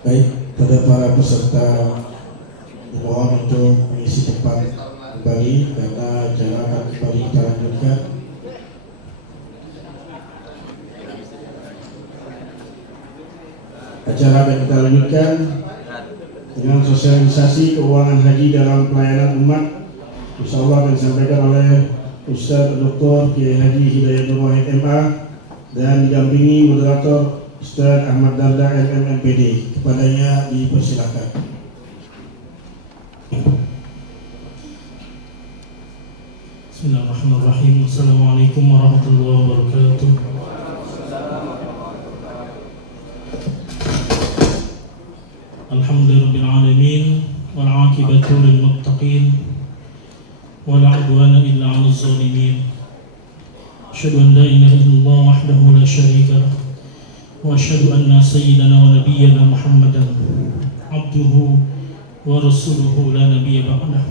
Baik, pada para peserta dimohon untuk mengisi tempat kembali karena acara akan kembali kita lanjutkan. Acara akan kita lanjutkan dengan sosialisasi keuangan haji dalam pelayanan umat. Insyaallah akan disampaikan oleh Ustaz Dr. Kiai Haji Hidayat Wahid MA dan didampingi moderator Ustaz Ahmad Darda MMPD. Kepadanya dipersilakan. Bismillahirrahmanirrahim. Assalamualaikum warahmatullahi wabarakatuh. Alhamdulillahirabbil alamin wal 'aqibatu lil muttaqin wala 'udwana illa 'alal zalimin. Asyhadu an la ilaha illallah wahdahu la syarika lah wa asyhadu anna sayyidana wa nabiyyana Muhammadan abduhu wa rasuluhu la nabiyya ba'dah.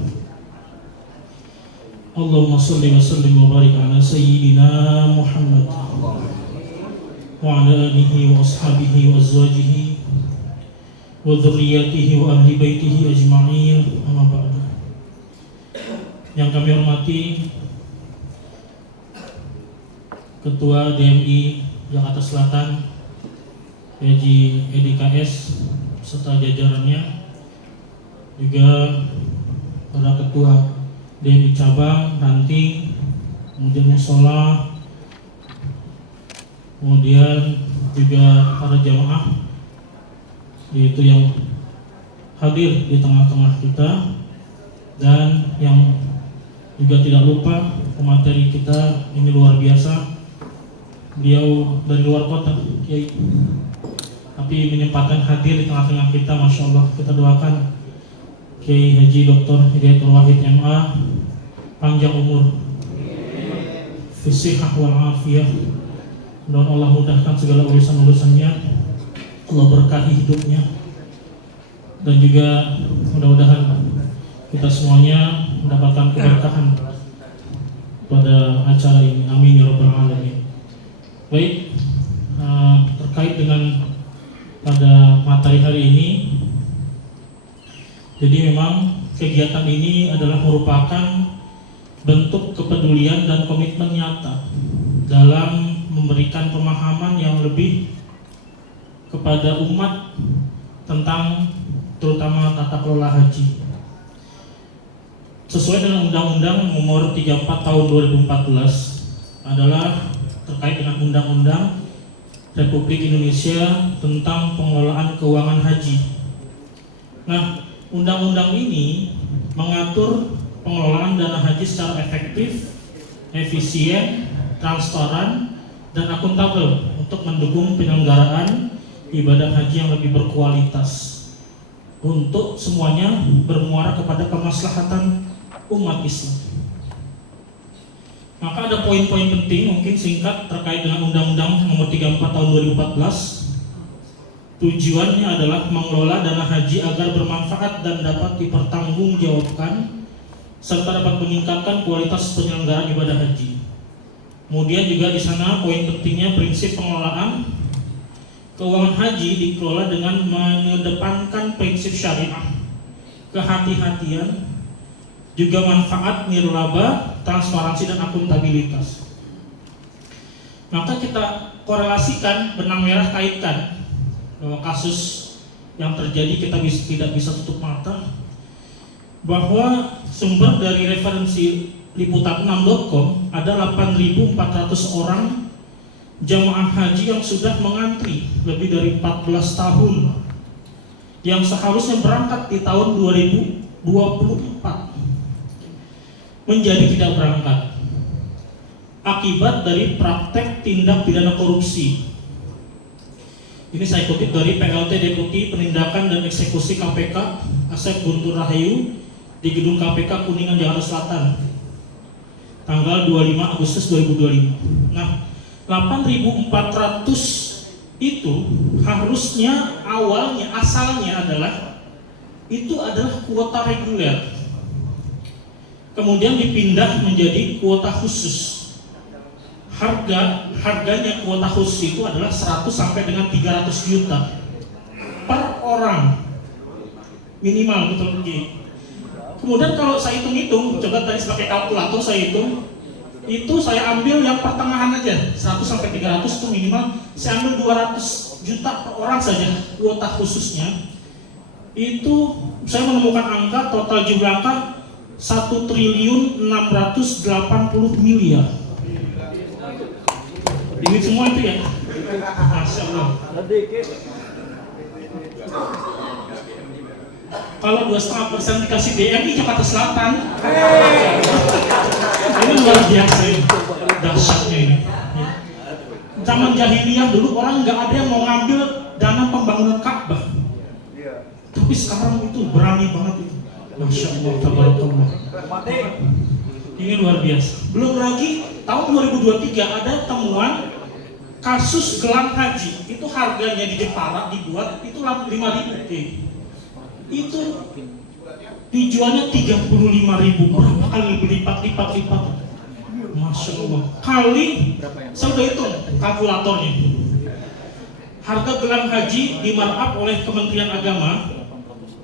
Allahumma salli wa sallim wa barik ala sayyidina Muhammad wa ala alihi wa ashabihi wa azwajihi wa dhurriyyatihi wa ahli baitihi ajma'in, amma ba'du. Yang kami hormati Ketua DMI Jakarta Selatan Haji Edi KS serta jajarannya, juga para ketua DMI cabang, ranting, kemudian musola, kemudian juga para jamaah, yaitu yang hadir di tengah-tengah kita, dan yang juga tidak lupa pemateri kita ini luar biasa. Beliau dari luar kota, Kiai, tapi menyempatkan hadir di tengah-tengah kita. Masya Allah, kita doakan Kiai Haji Dr. Hidayat Wahid MA panjang umur, fisihah wal afiyah, dan Allah mudahkan segala urusan-urusannya, Allah berkahi hidupnya, dan juga mudah-mudahan kita semuanya mendapatkan keberkahan pada acara ini. Amin ya rabbal alamin. Baik, terkait dengan pada materi hari ini, jadi memang kegiatan ini adalah merupakan bentuk kepedulian dan komitmen nyata dalam memberikan pemahaman yang lebih kepada umat tentang terutama tata kelola haji. Sesuai dengan Undang-Undang Nomor 34 Tahun 2014 adalah terkait dengan Undang-Undang Republik Indonesia tentang pengelolaan keuangan haji. Nah, undang-undang ini mengatur pengelolaan dana haji secara efektif, efisien, transparan, dan akuntabel untuk mendukung penyelenggaraan ibadah haji yang lebih berkualitas untuk semuanya bermuara kepada kemaslahatan umat Islam. Maka ada poin-poin penting mungkin singkat terkait dengan Undang-Undang Nomor 34 Tahun 2014. Tujuannya adalah mengelola dana haji agar bermanfaat dan dapat dipertanggungjawabkan serta dapat meningkatkan kualitas penyelenggaraan ibadah haji. Kemudian juga di sana poin pentingnya prinsip pengelolaan keuangan haji dikelola dengan mengedepankan prinsip syariah, kehati-hatian, juga manfaat, nirlaba, transparansi, dan akuntabilitas. Maka kita korelasikan, benang merah kaitkan bahwa kasus yang terjadi kita tidak bisa tutup mata, bahwa sumber dari referensi liputan6.com ada 8.400 orang jamaah haji yang sudah mengantri lebih dari 14 tahun, yang seharusnya berangkat di tahun 2024 menjadi tidak berangkat akibat dari praktek tindak pidana korupsi. Ini saya kutip dari PLT Deputi Penindakan dan Eksekusi KPK Asep Guntur Rahayu di Gedung KPK Kuningan, Jakarta Selatan, tanggal 25 Agustus 2025. Nah, 8.400 itu harusnya awalnya, asalnya adalah kuota reguler, kemudian dipindah menjadi kuota khusus. Harganya kuota khusus itu adalah 100 sampai dengan 300 juta per orang minimal, betul Ki. Kemudian kalau saya hitung-hitung, coba tadi sebagai kalkulator saya hitung, itu saya ambil yang pertengahan aja, 100 sampai 300 itu minimal, saya ambil 200 juta per orang saja kuota khususnya. Itu saya menemukan angka total jumlah angka 1.680 miliar. Ini semua itu ya, Masya Allah. Kalau 2,5% dikasih DMI Jakarta Selatan, ini luar biasa ini, dahsyatnya ini. Zaman jahiliyah dulu orang nggak ada yang mau ngambil dana pembangunan Ka'bah, tapi sekarang itu berani banget itu. Masya Allah, tabarakallah. Ini luar biasa. Belum lagi tahun 2023 ada temuan kasus gelang haji, itu harganya di Jepara dibuat itu 5.000. Itu dijualnya 35.000, berapa kali berlipat-lipat. Masya Allah. Kali, saya udah hitung kalkulatornya. Harga gelang haji di markup oleh Kementerian Agama,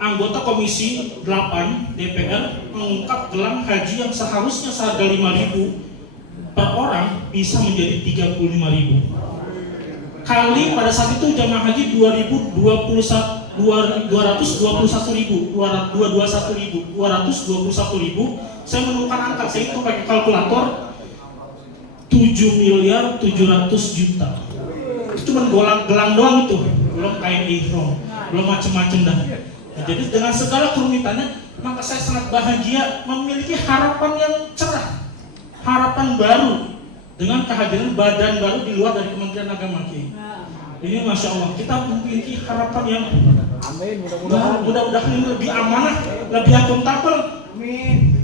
anggota Komisi 8 DPR mengungkap gelang haji yang seharusnya seharga 5.000 per orang bisa menjadi 35.000. Kali pada saat itu jamaah haji 221.000, saya menemukan angka, saya itu pakai kalkulator 7.700.000.000. Itu cuma gelang doang itu, belum kain ihram, belum macam-macam dah. Nah, jadi dengan segala kerumitannya, maka saya sangat bahagia memiliki harapan yang cerah, harapan baru dengan kehadiran badan baru di luar dari Kementerian Agama. Ini Masya Allah, kita memiliki harapan yang mudah-mudahan ini lebih amanah, lebih akuntabel,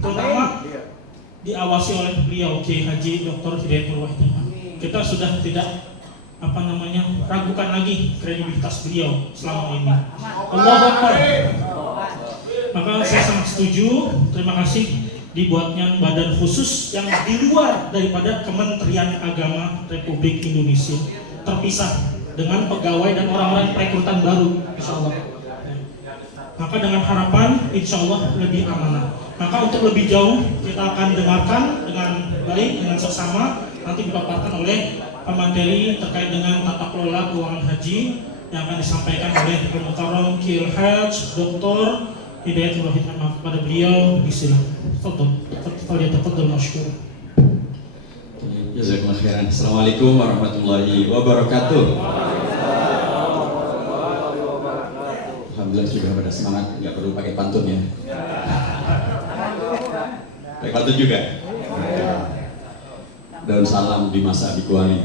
terutama diawasi oleh beliau Kiai Haji Dr. Hidayatul Wahid. Kita sudah tidak ragukan lagi kredibilitas beliau selama ini. Allahu Akbar. Maka saya sangat setuju. Terima kasih dibuatnya badan khusus yang di luar daripada Kementerian Agama Republik Indonesia, terpisah dengan pegawai dan orang-orang perekrutan baru, insya Allah. Maka dengan harapan insya Allah lebih amanah. Maka untuk lebih jauh kita akan dengarkan dengan baik, dengan seksama, nanti dipaparkan oleh pemateri terkait dengan tata kelola keuangan haji yang akan disampaikan oleh Al-Mukarram Kiai Haji Dr. Hidayatul Wahid. Kepada beliau disilakan. Tafadhal masykur. Jazakumullah khairan. Assalamualaikum warahmatullahi wabarakatuh. Alhamdulillah sudah pada semangat, nggak perlu pakai pantun ya. Pakai pantun juga. Daun salam di masa dikuali.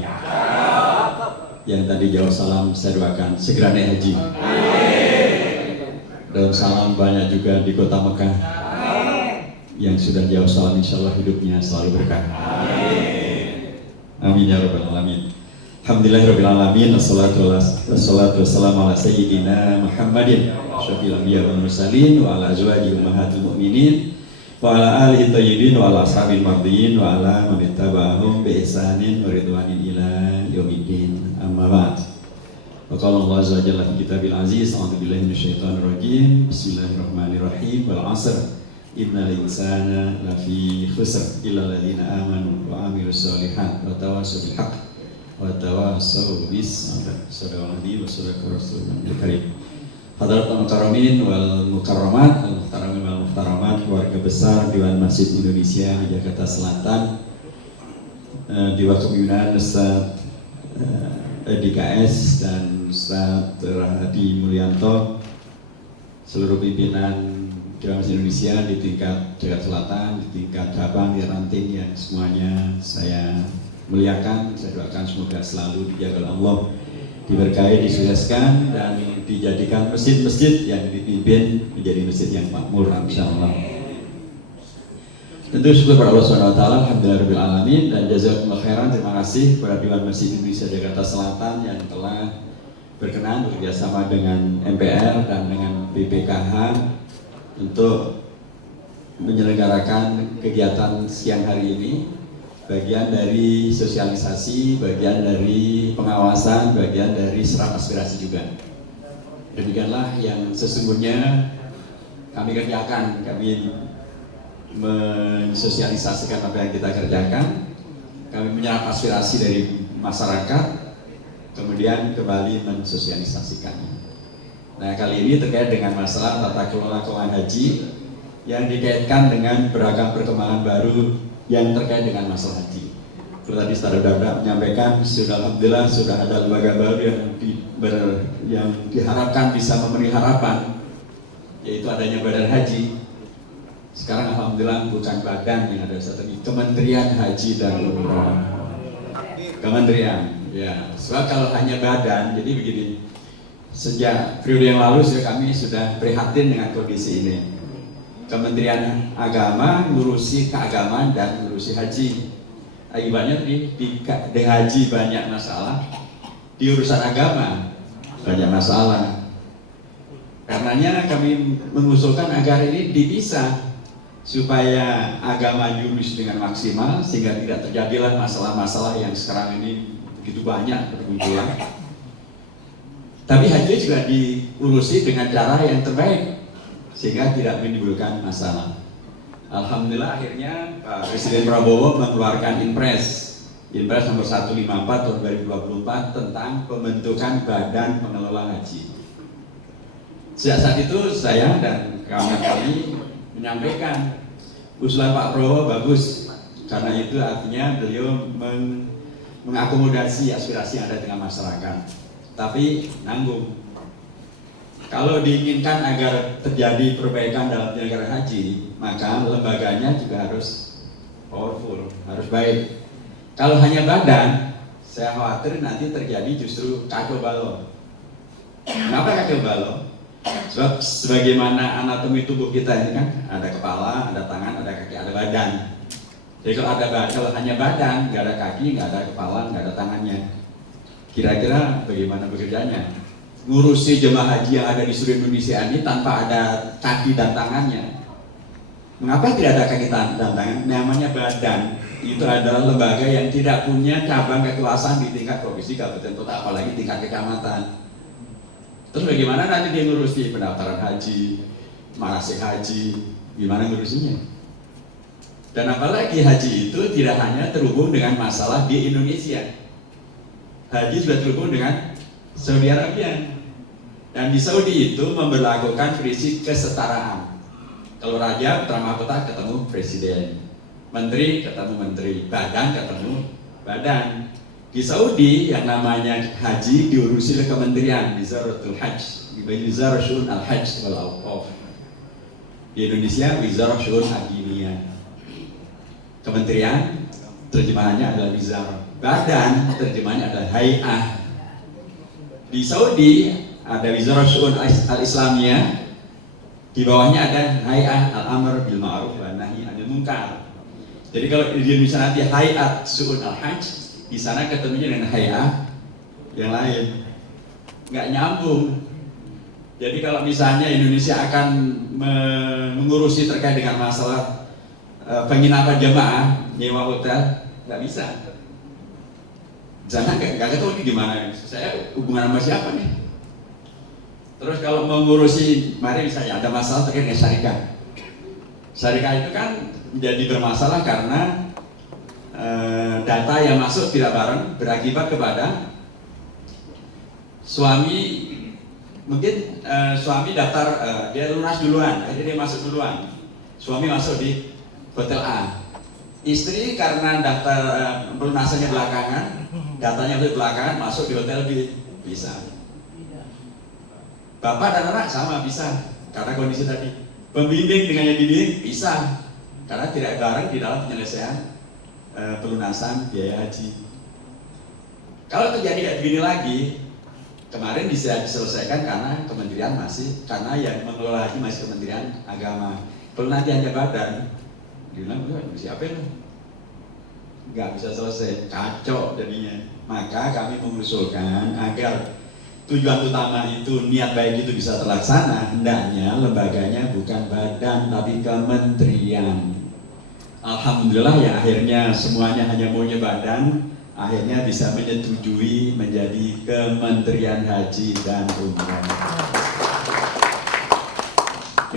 Yang tadi jawab salam saya doakan segera naik haji. Daun salam banyak juga di kota Mekah. Yang sudah jawab salam insya Allah hidupnya selalu berkah. Amin ya rabbal alamin. Alhamdulillahirabbil alamin. Wassalatu wassalamu ala sayyidina Muhammadin syafil anbiya wal mursalin wa ala azwaji ummahatil mu'minin wa ala alihi thayyibin wa ala ashabil mardiyyin wa ala man ittaba'ahum bi ihsanin wa ridwanin ila yaumiddin. Amma ba'd. Wa qala Allah azza wa jalla fi kitabil aziz, a'udzu billahi minasyaitonir rajim. Bismillahirrahmanirrahim. Wal 'asr innal insana lafi khusr illa alladziina aamanu wa 'amilus shalihaati wa tawassaw bil haqq wa tawassaw bis sabr. Sadaqallahu wa sadaqa rasulul karim. Hadirin mukarramin wal mukarramat, al-muhtaramin wal muhtaramat, keluarga besar Dewan Masjid Indonesia di Jakarta Selatan, Dewan Pembinaan Ustaz DKS dan Ustaz Hadi Mulyanto, seluruh pimpinan Dewan Masjid Indonesia di tingkat Jakarta Selatan, di tingkat cabang, di ranting yang semuanya saya muliakan. Saya doakan semoga selalu dijaga Allah, diberkahi, disukseskan, dan dijadikan masjid-masjid yang dipimpin menjadi masjid yang makmur insyaallah. Tentu syukur kepada Allah Subhanahu wa taala, alhamdulillahirabbil alamin, dan jazakumullah khairan. Terima kasih kepada Dewan Masjid Indonesia Jakarta Selatan yang telah berkenan bekerjasama dengan MPR dan dengan BPKH untuk menyelenggarakan kegiatan siang hari ini. Bagian dari sosialisasi, bagian dari pengawasan, bagian dari serap aspirasi juga. Demikianlah yang sesungguhnya kami kerjakan, kami mensosialisasikan apa yang kita kerjakan, kami menyerap aspirasi dari masyarakat, kemudian kembali mensosialisasikannya. Nah, kali ini terkait dengan masalah tata kelola keuangan haji yang dikaitkan dengan beragam perkembangan baru yang terkait dengan masalah haji. Seperti tadi Saudara Dabda menyampaikan, sudah alhamdulillah sudah ada lembaga baru yang diharapkan bisa memenuhi harapan, yaitu adanya Badan Haji. Sekarang alhamdulillah bukan badan yang ada saat ini, Kementerian Haji dan Umroh. Kementerian, ya. Sebab kalau hanya badan, jadi begini. Sejak periode yang lalu kami sudah prihatin dengan kondisi ini. Kementerian Agama ngurusi keagamaan dan ngurusi haji. Akibatnya di haji banyak masalah, di urusan agama banyak masalah. Karenanya kami mengusulkan agar ini dipisah supaya agama diurus dengan maksimal sehingga tidak terjadilah masalah-masalah yang sekarang ini begitu banyak bermunculan. Tapi haji juga diurusi dengan cara yang terbaik sehingga tidak menimbulkan masalah. Alhamdulillah akhirnya Pak Presiden Prabowo mengeluarkan Impres nomor 154 tahun 2024 tentang pembentukan Badan Pengelola Haji. Sejak saat itu saya dan kawan kami menyampaikan usulan Pak Prabowo bagus, karena itu artinya beliau mengakomodasi aspirasi yang ada dengan masyarakat. Tapi nanggung. Kalau diinginkan agar terjadi perbaikan dalam penyelenggaraan haji, maka lembaganya juga harus powerful, harus baik. Kalau hanya badan, saya khawatir nanti terjadi justru kacau balau. Kenapa kacau balau? Sebab sebagaimana anatomi tubuh kita ini kan ada kepala, ada tangan, ada kaki, ada badan. Jadi kalau hanya badan, nggak ada kaki, nggak ada kepala, nggak ada tangannya. Kira-kira bagaimana bekerjanya? Ngurusi jemaah haji yang ada di seluruh Indonesia ini tanpa ada kaki dan tangannya. Mengapa tidak ada kaki dan tangan? Namanya badan. Itu adalah lembaga yang tidak punya cabang kekuasaan di tingkat provinsi, kabupaten, kota, apalagi tingkat kecamatan. Terus bagaimana nanti dia ngurusi pendaftaran haji, manasik haji, gimana ngurusinya? Dan apalagi haji itu tidak hanya terhubung dengan masalah di Indonesia. Haji sudah terhubung dengan Saudi Arabia, dan di Saudi itu memberlakukan prinsip kesetaraan. Kalau raja putra mahkota ketemu presiden, menteri ketemu menteri, badan ketemu badan. Di Saudi yang namanya haji diurusi oleh kementerian, Wizaratul Hajj, Wizarah Syu'un Al-Hajj wal Awqaf. Di Indonesia Wizarah Syu'un Ad-Diniyah. Kementerian terjemahannya adalah wizarah. Badan terjemahnya adalah hay'ah. Di Saudi ada Wizarah Syu'un Al-Islamiyah, di bawahnya ada hay'ah Al-Amr bil Ma'ruf wa Nahi 'anil Munkar. Jadi kalau di Indonesia nanti hay'at Syu'un Al-Hajj, di sana ketemunya dengan hay'ah yang lain, nggak nyambung. Jadi kalau misalnya Indonesia akan mengurusi terkait dengan masalah penginapan jemaah, nyewa hotel, nggak bisa. Sana nggak tahu ini gimana, saya hubungan sama siapa nih. Terus kalau mengurusi, mari misalnya ada masalah terkait dengan syarikat. Syarikat itu kan menjadi bermasalah karena data yang masuk tidak bareng, berakibat kepada suami mungkin suami daftar dia lunas duluan, akhirnya dia masuk duluan. Suami masuk di hotel A. Istri karena daftar pelunasannya belakangan, datanya belakangan, masuk di hotel B, bisa. Bapak dan anak sama bisa, karena kondisi tadi. Pembimbing dengan yang dibimbing bisa, karena tidak bareng di dalam penyelesaian pelunasan biaya haji. Kalau terjadi kayak begini lagi, kemarin bisa diselesaikan karena kementerian masih, karena yang mengelola haji masih Kementerian Agama. Kalau nanti hanya badan, bilang siapa itu? Nggak bisa selesai, kacau jadinya. Maka kami mengusulkan agar tujuan utama itu, niat baik itu bisa terlaksana, hendaknya lembaganya bukan badan tapi kementerian. Alhamdulillah ya akhirnya semuanya hanya maunya badan, akhirnya bisa menyetujui menjadi Kementerian Haji dan Umroh.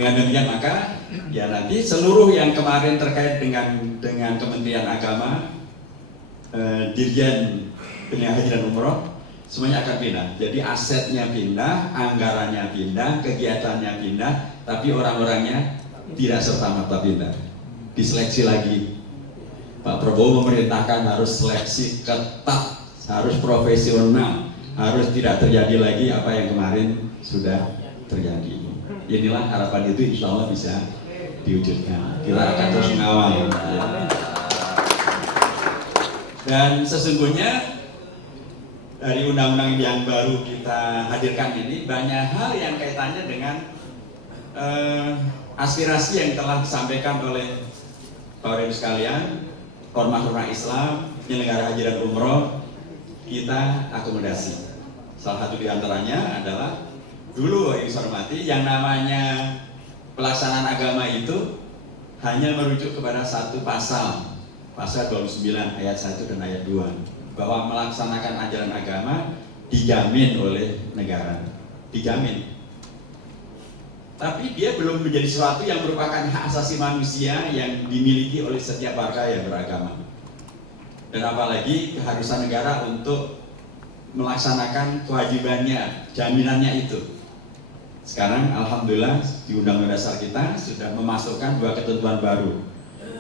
Dengan demikian maka ya nanti seluruh yang kemarin terkait dengan Kementerian Agama, Dirjen Penyelenggara Haji dan Umroh, semuanya akan pindah. Jadi asetnya pindah, anggarannya pindah, kegiatannya pindah, tapi orang-orangnya tidak serta-merta pindah. Diseleksi lagi. Pak Prabowo memerintahkan harus seleksi ketat, harus profesional, harus tidak terjadi lagi apa yang kemarin sudah terjadi. Inilah harapan itu, insya Allah bisa diwujudkan. Kita akan terus mengawal. Ya. Dan sesungguhnya dari undang-undang yang baru kita hadirkan ini banyak hal yang kaitannya dengan aspirasi yang telah disampaikan oleh Bapak Ibu sekalian, ormas-ormas Islam, penyelenggara haji dan umroh, kita akomodasi. Salah satu diantaranya adalah dulu yang saya hormati, yang namanya pelaksanaan agama itu hanya merujuk kepada satu pasal 29 ayat 1 dan ayat 2, bahwa melaksanakan ajaran agama dijamin oleh negara, dijamin. Tapi dia belum menjadi sesuatu yang merupakan hak asasi manusia yang dimiliki oleh setiap warga yang beragama. Dan apalagi keharusan negara untuk melaksanakan kewajibannya, jaminannya itu. Sekarang alhamdulillah di Undang-Undang Dasar kita sudah memasukkan 2 ketentuan baru.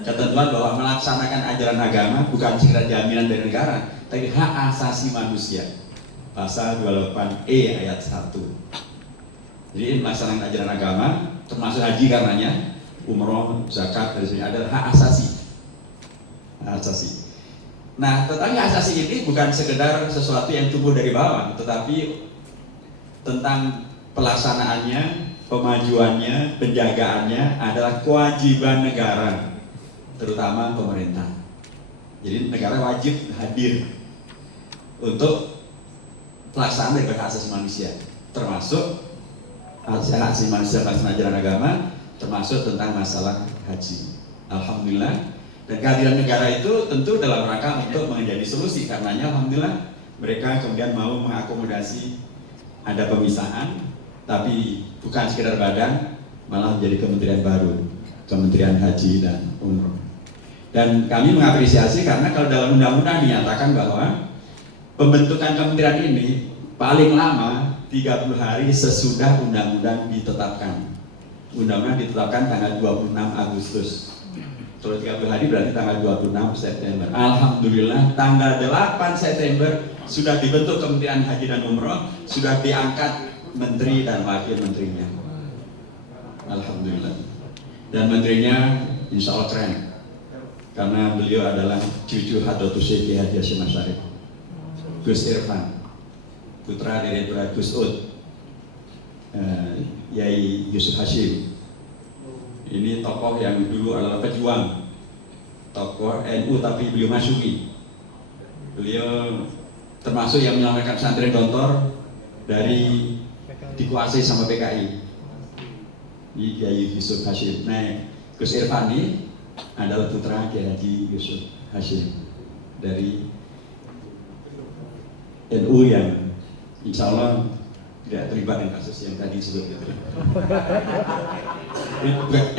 Ketentuan bahwa melaksanakan ajaran agama bukan sekedar jaminan dari negara, tapi hak asasi manusia. Pasal 28E ayat 1. Jadi melaksanakan ajaran agama termasuk haji karenanya, umroh, zakat dari sini adalah hak asasi. Hak asasi. Nah, tetapi hak asasi ini bukan sekedar sesuatu yang tumbuh dari bawah, tetapi tentang pelaksanaannya, pemajuannya, penjagaannya adalah kewajiban negara, terutama pemerintah. Jadi negara wajib hadir untuk pelaksanaan dari hak asasi manusia, termasuk hak asasi manusia pelaksanaan ajaran agama, termasuk tentang masalah haji. Alhamdulillah. Dan kehadiran negara itu tentu dalam rangka untuk menjadi solusi, karenanya alhamdulillah mereka kemudian mau mengakomodasi ada pemisahan, tapi bukan sekedar badan, malah menjadi kementerian baru, Kementerian Haji dan Umroh. Dan kami mengapresiasi karena kalau dalam undang-undang dinyatakan bahwa pembentukan kementerian ini paling lama 30 hari sesudah undang-undang ditetapkan. Undang-undang ditetapkan tanggal 26 Agustus. Kalau 30 hari berarti tanggal 26 September. Alhamdulillah tanggal 8 September sudah dibentuk Kementerian Haji dan Umroh, sudah diangkat menteri dan wakil menterinya. Alhamdulillah. Dan menterinya insya Allah keren, karena beliau adalah cucu Hadratus Syekh Haji Hasyim Asy'ari, Gus Irfan, putra dari Gus Ud, Yai Yusuf Hashim. Ini tokoh yang dulu adalah pejuang, tokoh NU tapi beliau masyumi. Beliau termasuk yang menyelamatkan pesantren Gontor dari dikuasai sama PKI. Ini Kiai Yusuf Hashim. Nah, Gus Irfan ini adalah putra Kiai Haji Yusuf Hashim dari NU yang insya Allah tidak terlibat dengan kasus yang tadi disebut itu.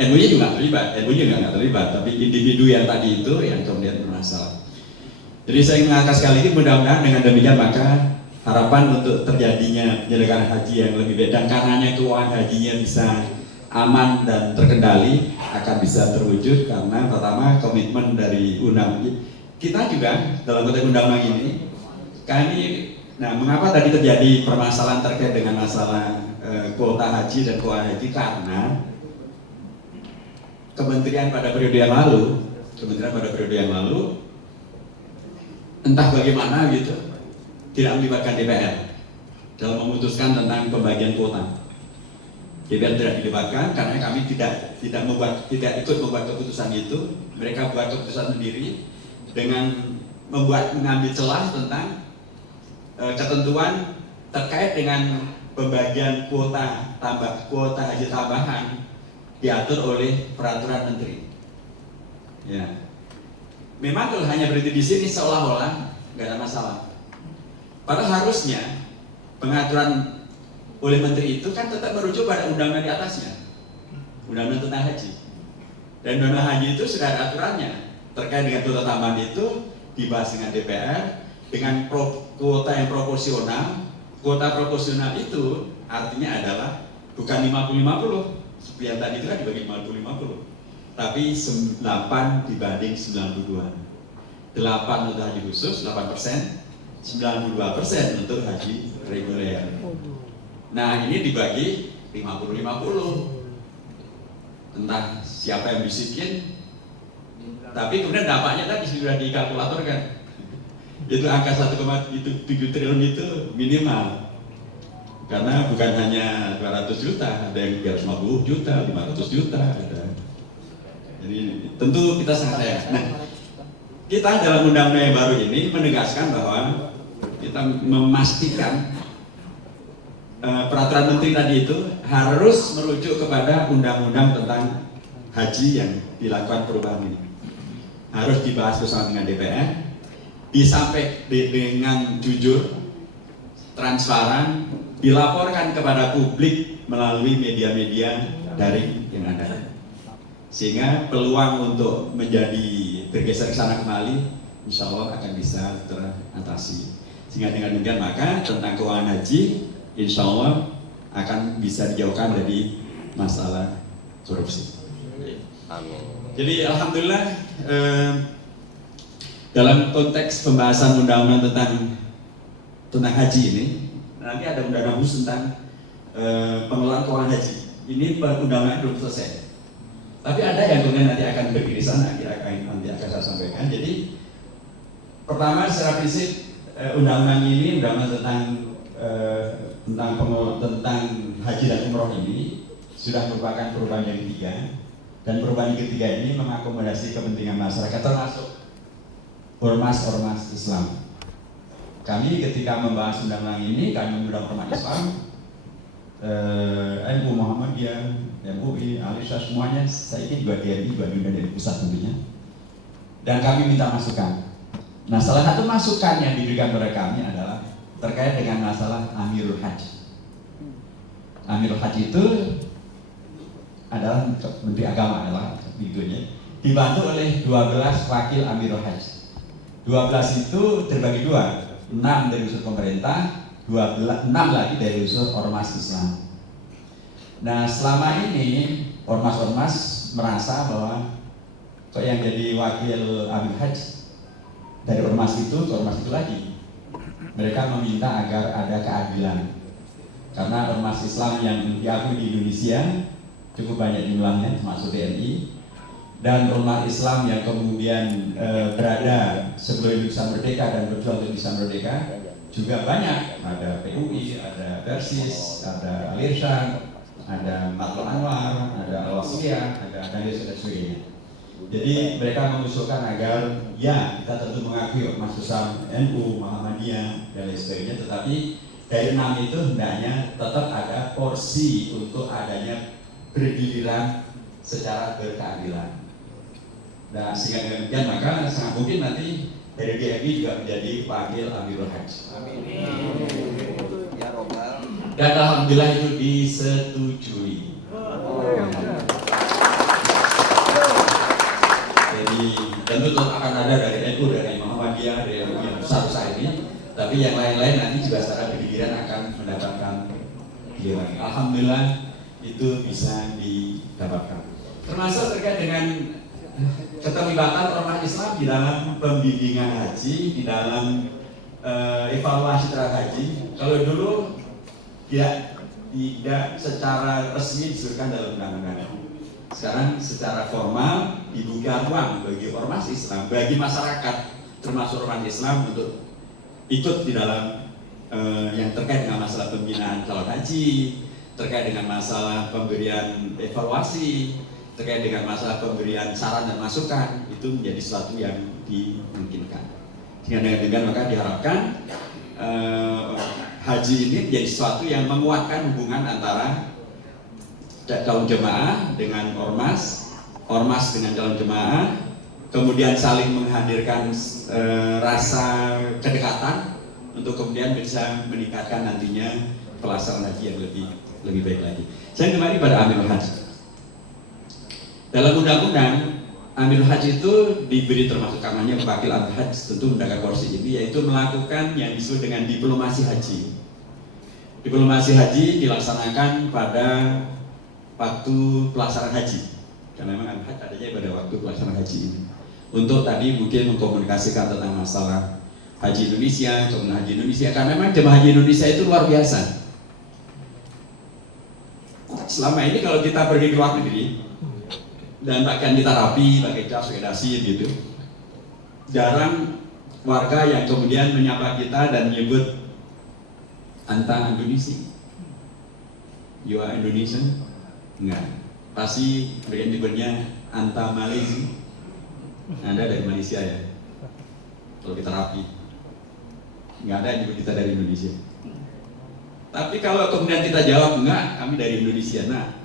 NU-nya juga nggak terlibat, tapi individu yang tadi itu yang kemudian bermasalah. Jadi saya mengangkat sekali lagi, mudah-mudahan dengan demikian maka harapan untuk terjadinya penyelenggaraan haji yang lebih baik dan karenanya keuangan hajinya bisa aman dan terkendali akan bisa terwujud karena pertama komitmen dari undang-undang kita juga dalam konteks undang-undang ini kami. Nah, mengapa tadi terjadi permasalahan terkait dengan masalah kuota haji dan keuangan haji? Karena kementerian pada periode yang lalu, entah bagaimana gitu, tidak melibatkan DPR dalam memutuskan tentang pembagian kuota. DPR tidak dilibatkan karena kami tidak ikut membuat keputusan itu. Mereka buat keputusan sendiri dengan mengambil celah tentang ketentuan terkait dengan pembagian kuota haji tambahan diatur oleh peraturan menteri. Ya, memang kalau hanya berhenti di sini seolah-olah nggak ada masalah. Padahal harusnya pengaturan oleh menteri itu kan tetap merujuk pada undang-undang di atasnya. undang-undang tentang haji. Dan undang-undang haji itu sudah ada aturannya terkait dengan kuota tambahan itu dibahas dengan DPR dengan kuota yang proporsional. Kuota proporsional itu artinya adalah bukan 50-50 seperti yang tadi itu kan dibagi 50-50, tapi 8 dibanding 92. 8 untuk haji khusus 8%, 92% untuk haji reguler. Nah ini dibagi 50-50 tentang siapa yang bisikin, tapi kemudian dampaknya tadi sudah dikalkulatorkan. Itu angka 1,7 triliun itu minimal, karena bukan hanya 200 juta, ada yang 350 juta, 500 juta ada. Jadi tentu kita sangat sayang. Nah, kita dalam undang-undang yang baru ini menegaskan bahwa kita memastikan peraturan menteri tadi itu harus merujuk kepada undang-undang tentang haji yang dilakukan perubahan ini. Harus dibahas bersama dengan DPR, disampaikan dengan jujur, transparan, dilaporkan kepada publik melalui media-media daring yang ada. Sehingga peluang untuk menjadi bergeser ke sana kembali insya Allah akan bisa teratasi. Sehingga dengan demikian maka tentang keuangan haji insya Allah akan bisa dijauhkan dari masalah korupsi. Jadi alhamdulillah dalam konteks pembahasan undang-undang tentang haji ini nanti ada undang-undang khusus tentang pengelolaan keuangan haji. Ini undang-undang belum selesai. Tapi ada yang kemudian nanti akan berdiri sana, nanti akan saya sampaikan. Jadi pertama secara prinsip undang-undang ini, undang-undang tentang haji dan umroh ini sudah merupakan perubahan yang ketiga, dan perubahan yang ketiga ini mengakomodasi kepentingan masyarakat termasuk ormas Islam. Kami ketika membahas undang-undang ini, kami mengundang ormas Islam, NU Muhammadiyah, MUI, Alisha, semuanya saya ingin juga DRI, juga dari pusat tentunya. Dan kami minta masukan. Nah, salah satu masukan yang diberikan kepada kami adalah terkait dengan masalah Amirul Haji. Amirul Haji itu adalah Menteri Agama adalah videonya, dibantu oleh 12 wakil Amirul Haji. 12 itu terbagi dua, 6 dari unsur pemerintah, 6 lagi dari unsur ormas Islam. Nah selama ini ormas-ormas merasa bahwa kok yang jadi wakil Amir Haji dari ormas itu ke ormas itu lagi. Mereka meminta agar ada keadilan, karena ormas Islam yang diakui di Indonesia cukup banyak jumlahnya, termasuk TNI, dan ormas Islam yang kemudian berada sebelum Indonesia merdeka dan berjuang untuk Indonesia merdeka juga banyak. Ada PUI, ada Persis, ada Al-Irsyad, ada Matlul Anwar, ada Al-Wasliyah, ada dan sebagainya. Jadi mereka mengusulkan agar ya kita tentu mengakui ormas Islam NU, Muhammadiyah dan lain sebagainya, tetapi dari 6 itu hendaknya tetap ada porsi untuk adanya bergiliran secara berkeadilan. Nah sehingga dengan demikian maka sangat mungkin nanti dari DMI juga menjadi wakil Amirul Haji. Amin. Ya Robbal. Dan alhamdulillah itu disetujui. Jadi tentu akan ada dari NU, dari Muhammadiyah, dari MUI yang besar-besar ini, tapi yang lain-lain nanti juga secara bergiliran akan mendapatkan giliran. Alhamdulillah itu bisa didapatkan. Termasuk terkait dengan keterlibatan ormas Islam di dalam pembimbingan haji, di dalam evaluasi terhadap haji. Kalau dulu tidak secara resmi disebutkan dalam undang-undang. Sekarang secara formal dibuka ruang bagi ormas Islam, bagi masyarakat termasuk ormas Islam untuk ikut di dalam yang terkait dengan masalah pembinaan calon haji, terkait dengan masalah pemberian evaluasi, terkait dengan masalah pemberian saran dan masukan, itu menjadi sesuatu yang dimungkinkan. Sehingga dengan demikian maka diharapkan haji ini menjadi sesuatu yang menguatkan hubungan antara calon jemaah dengan ormas, ormas dengan calon jemaah, kemudian saling menghadirkan rasa kedekatan untuk kemudian bisa meningkatkan nantinya pelaksanaan haji yang lebih baik lagi. Saya kembali pada Amirul Haji. Dalam undang-undang Amirul Haji itu diberi termasuk karenanya wakil Amirul Haji tentu mendapat porsi ini, yaitu melakukan yang disebut dengan diplomasi haji. Diplomasi haji dilaksanakan pada waktu pelaksanaan haji, karena memang Amirul Haji adanya pada waktu pelaksanaan haji ini. Untuk tadi mungkin mengkomunikasikan tentang masalah haji Indonesia, kemudian haji Indonesia, karena memang jemaah haji Indonesia itu luar biasa. Selama ini kalau kita pergi ke luar negeri dan bahkan kita rapi, pakai jas, pakai dasi gitu, jarang warga yang kemudian menyapa kita dan menyebut Anta Indonesia, you are Indonesian, enggak, pasti mereka nyebutnya Anta Malaysia, Anda dari Malaysia ya, kalau kita rapi, nggak ada yang nyebut kita dari Indonesia. Tapi kalau kemudian kita jawab enggak, kami dari Indonesia, nah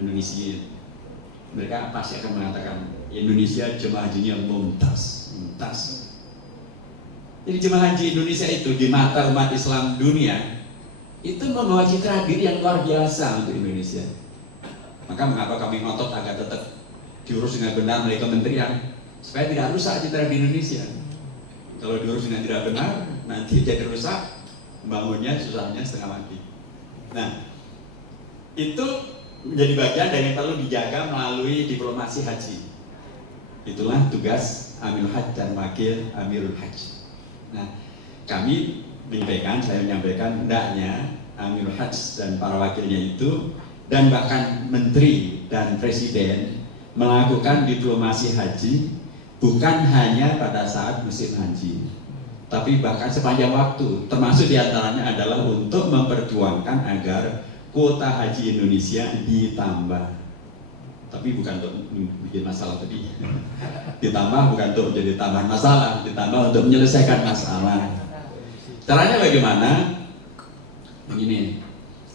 Indonesia, mereka pasti akan mengatakan Indonesia jemaah hajinya mumtaz. Jadi jemaah haji Indonesia itu di mata umat Islam dunia itu membawa citra diri yang luar biasa untuk Indonesia. Maka mengapa kami ngotot agar tetap diurus dengan benar melalui kementerian supaya tidak rusak citra di Indonesia. Kalau diurus dengan tidak benar nanti jadi rusak, membangunnya susahnya setengah mati. Nah, itu menjadi bagian dari yang perlu dijaga melalui diplomasi haji. Itulah tugas Amirul Haji dan Wakil Amirul Haji. Nah, saya menyampaikan hendaknya Amirul Haji dan para wakilnya itu dan bahkan menteri dan presiden melakukan diplomasi haji bukan hanya pada saat musim haji, tapi bahkan sepanjang waktu, termasuk diantaranya adalah untuk memperjuangkan agar kuota haji Indonesia ditambah. Tapi bukan untuk bikin masalah tadi. Ditambah bukan untuk menjadi tambahan masalah, ditambah untuk menyelesaikan masalah. Caranya bagaimana? Begini.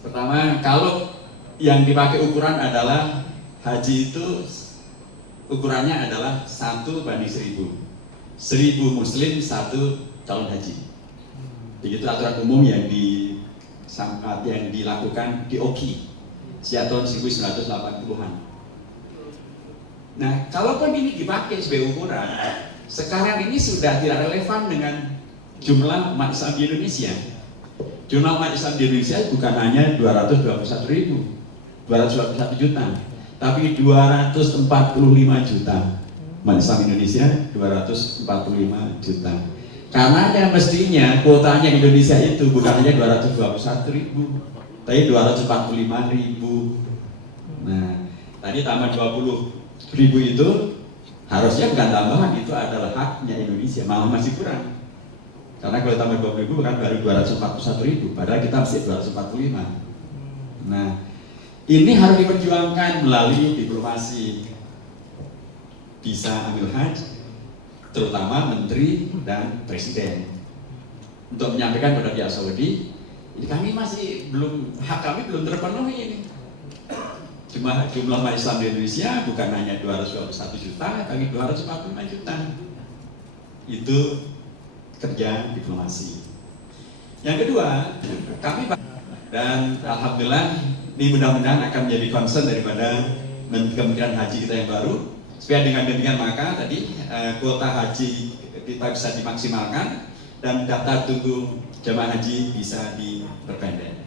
Pertama, kalau yang dipakai ukuran adalah haji itu ukurannya adalah 1:1000. 1000 muslim, 1 calon haji. Begitu aturan umum yang dilakukan di OKI sejak tahun 1980-an. Nah, kalaupun ini dipakai sebagai ukuran, sekarang ini sudah tidak relevan dengan jumlah umat Islam di Indonesia. Jumlah umat Islam di Indonesia bukan hanya 221 juta, tapi 245 juta. Umat Islam Indonesia 245 juta. Karena yang mestinya kuotanya Indonesia itu bukan hanya 221.000, tapi 245.000. Nah, tadi tambah 20.000 itu harusnya bukan tambahan, itu adalah haknya Indonesia, malah masih kurang. Karena kalau tambah 20.000 kan baru 241.000, padahal kita masih 245. Nah, ini harus diperjuangkan melalui diplomasi. Bisa Amirul Haji, terutama menteri dan presiden, untuk menyampaikan pada pihak Saudi, kami masih hak kami belum terpenuhi ini. Jumlah umat Islam di Indonesia bukan hanya 221 juta, tapi 245 juta. Itu kerja diplomasi. Yang kedua, kami dan alhamdulillah ini mudah-mudahan akan menjadi concern daripada Kementerian Haji kita yang baru, supaya dengan demikian maka tadi kuota haji kita bisa dimaksimalkan dan daftar tunggu jemaah haji bisa diperpendek.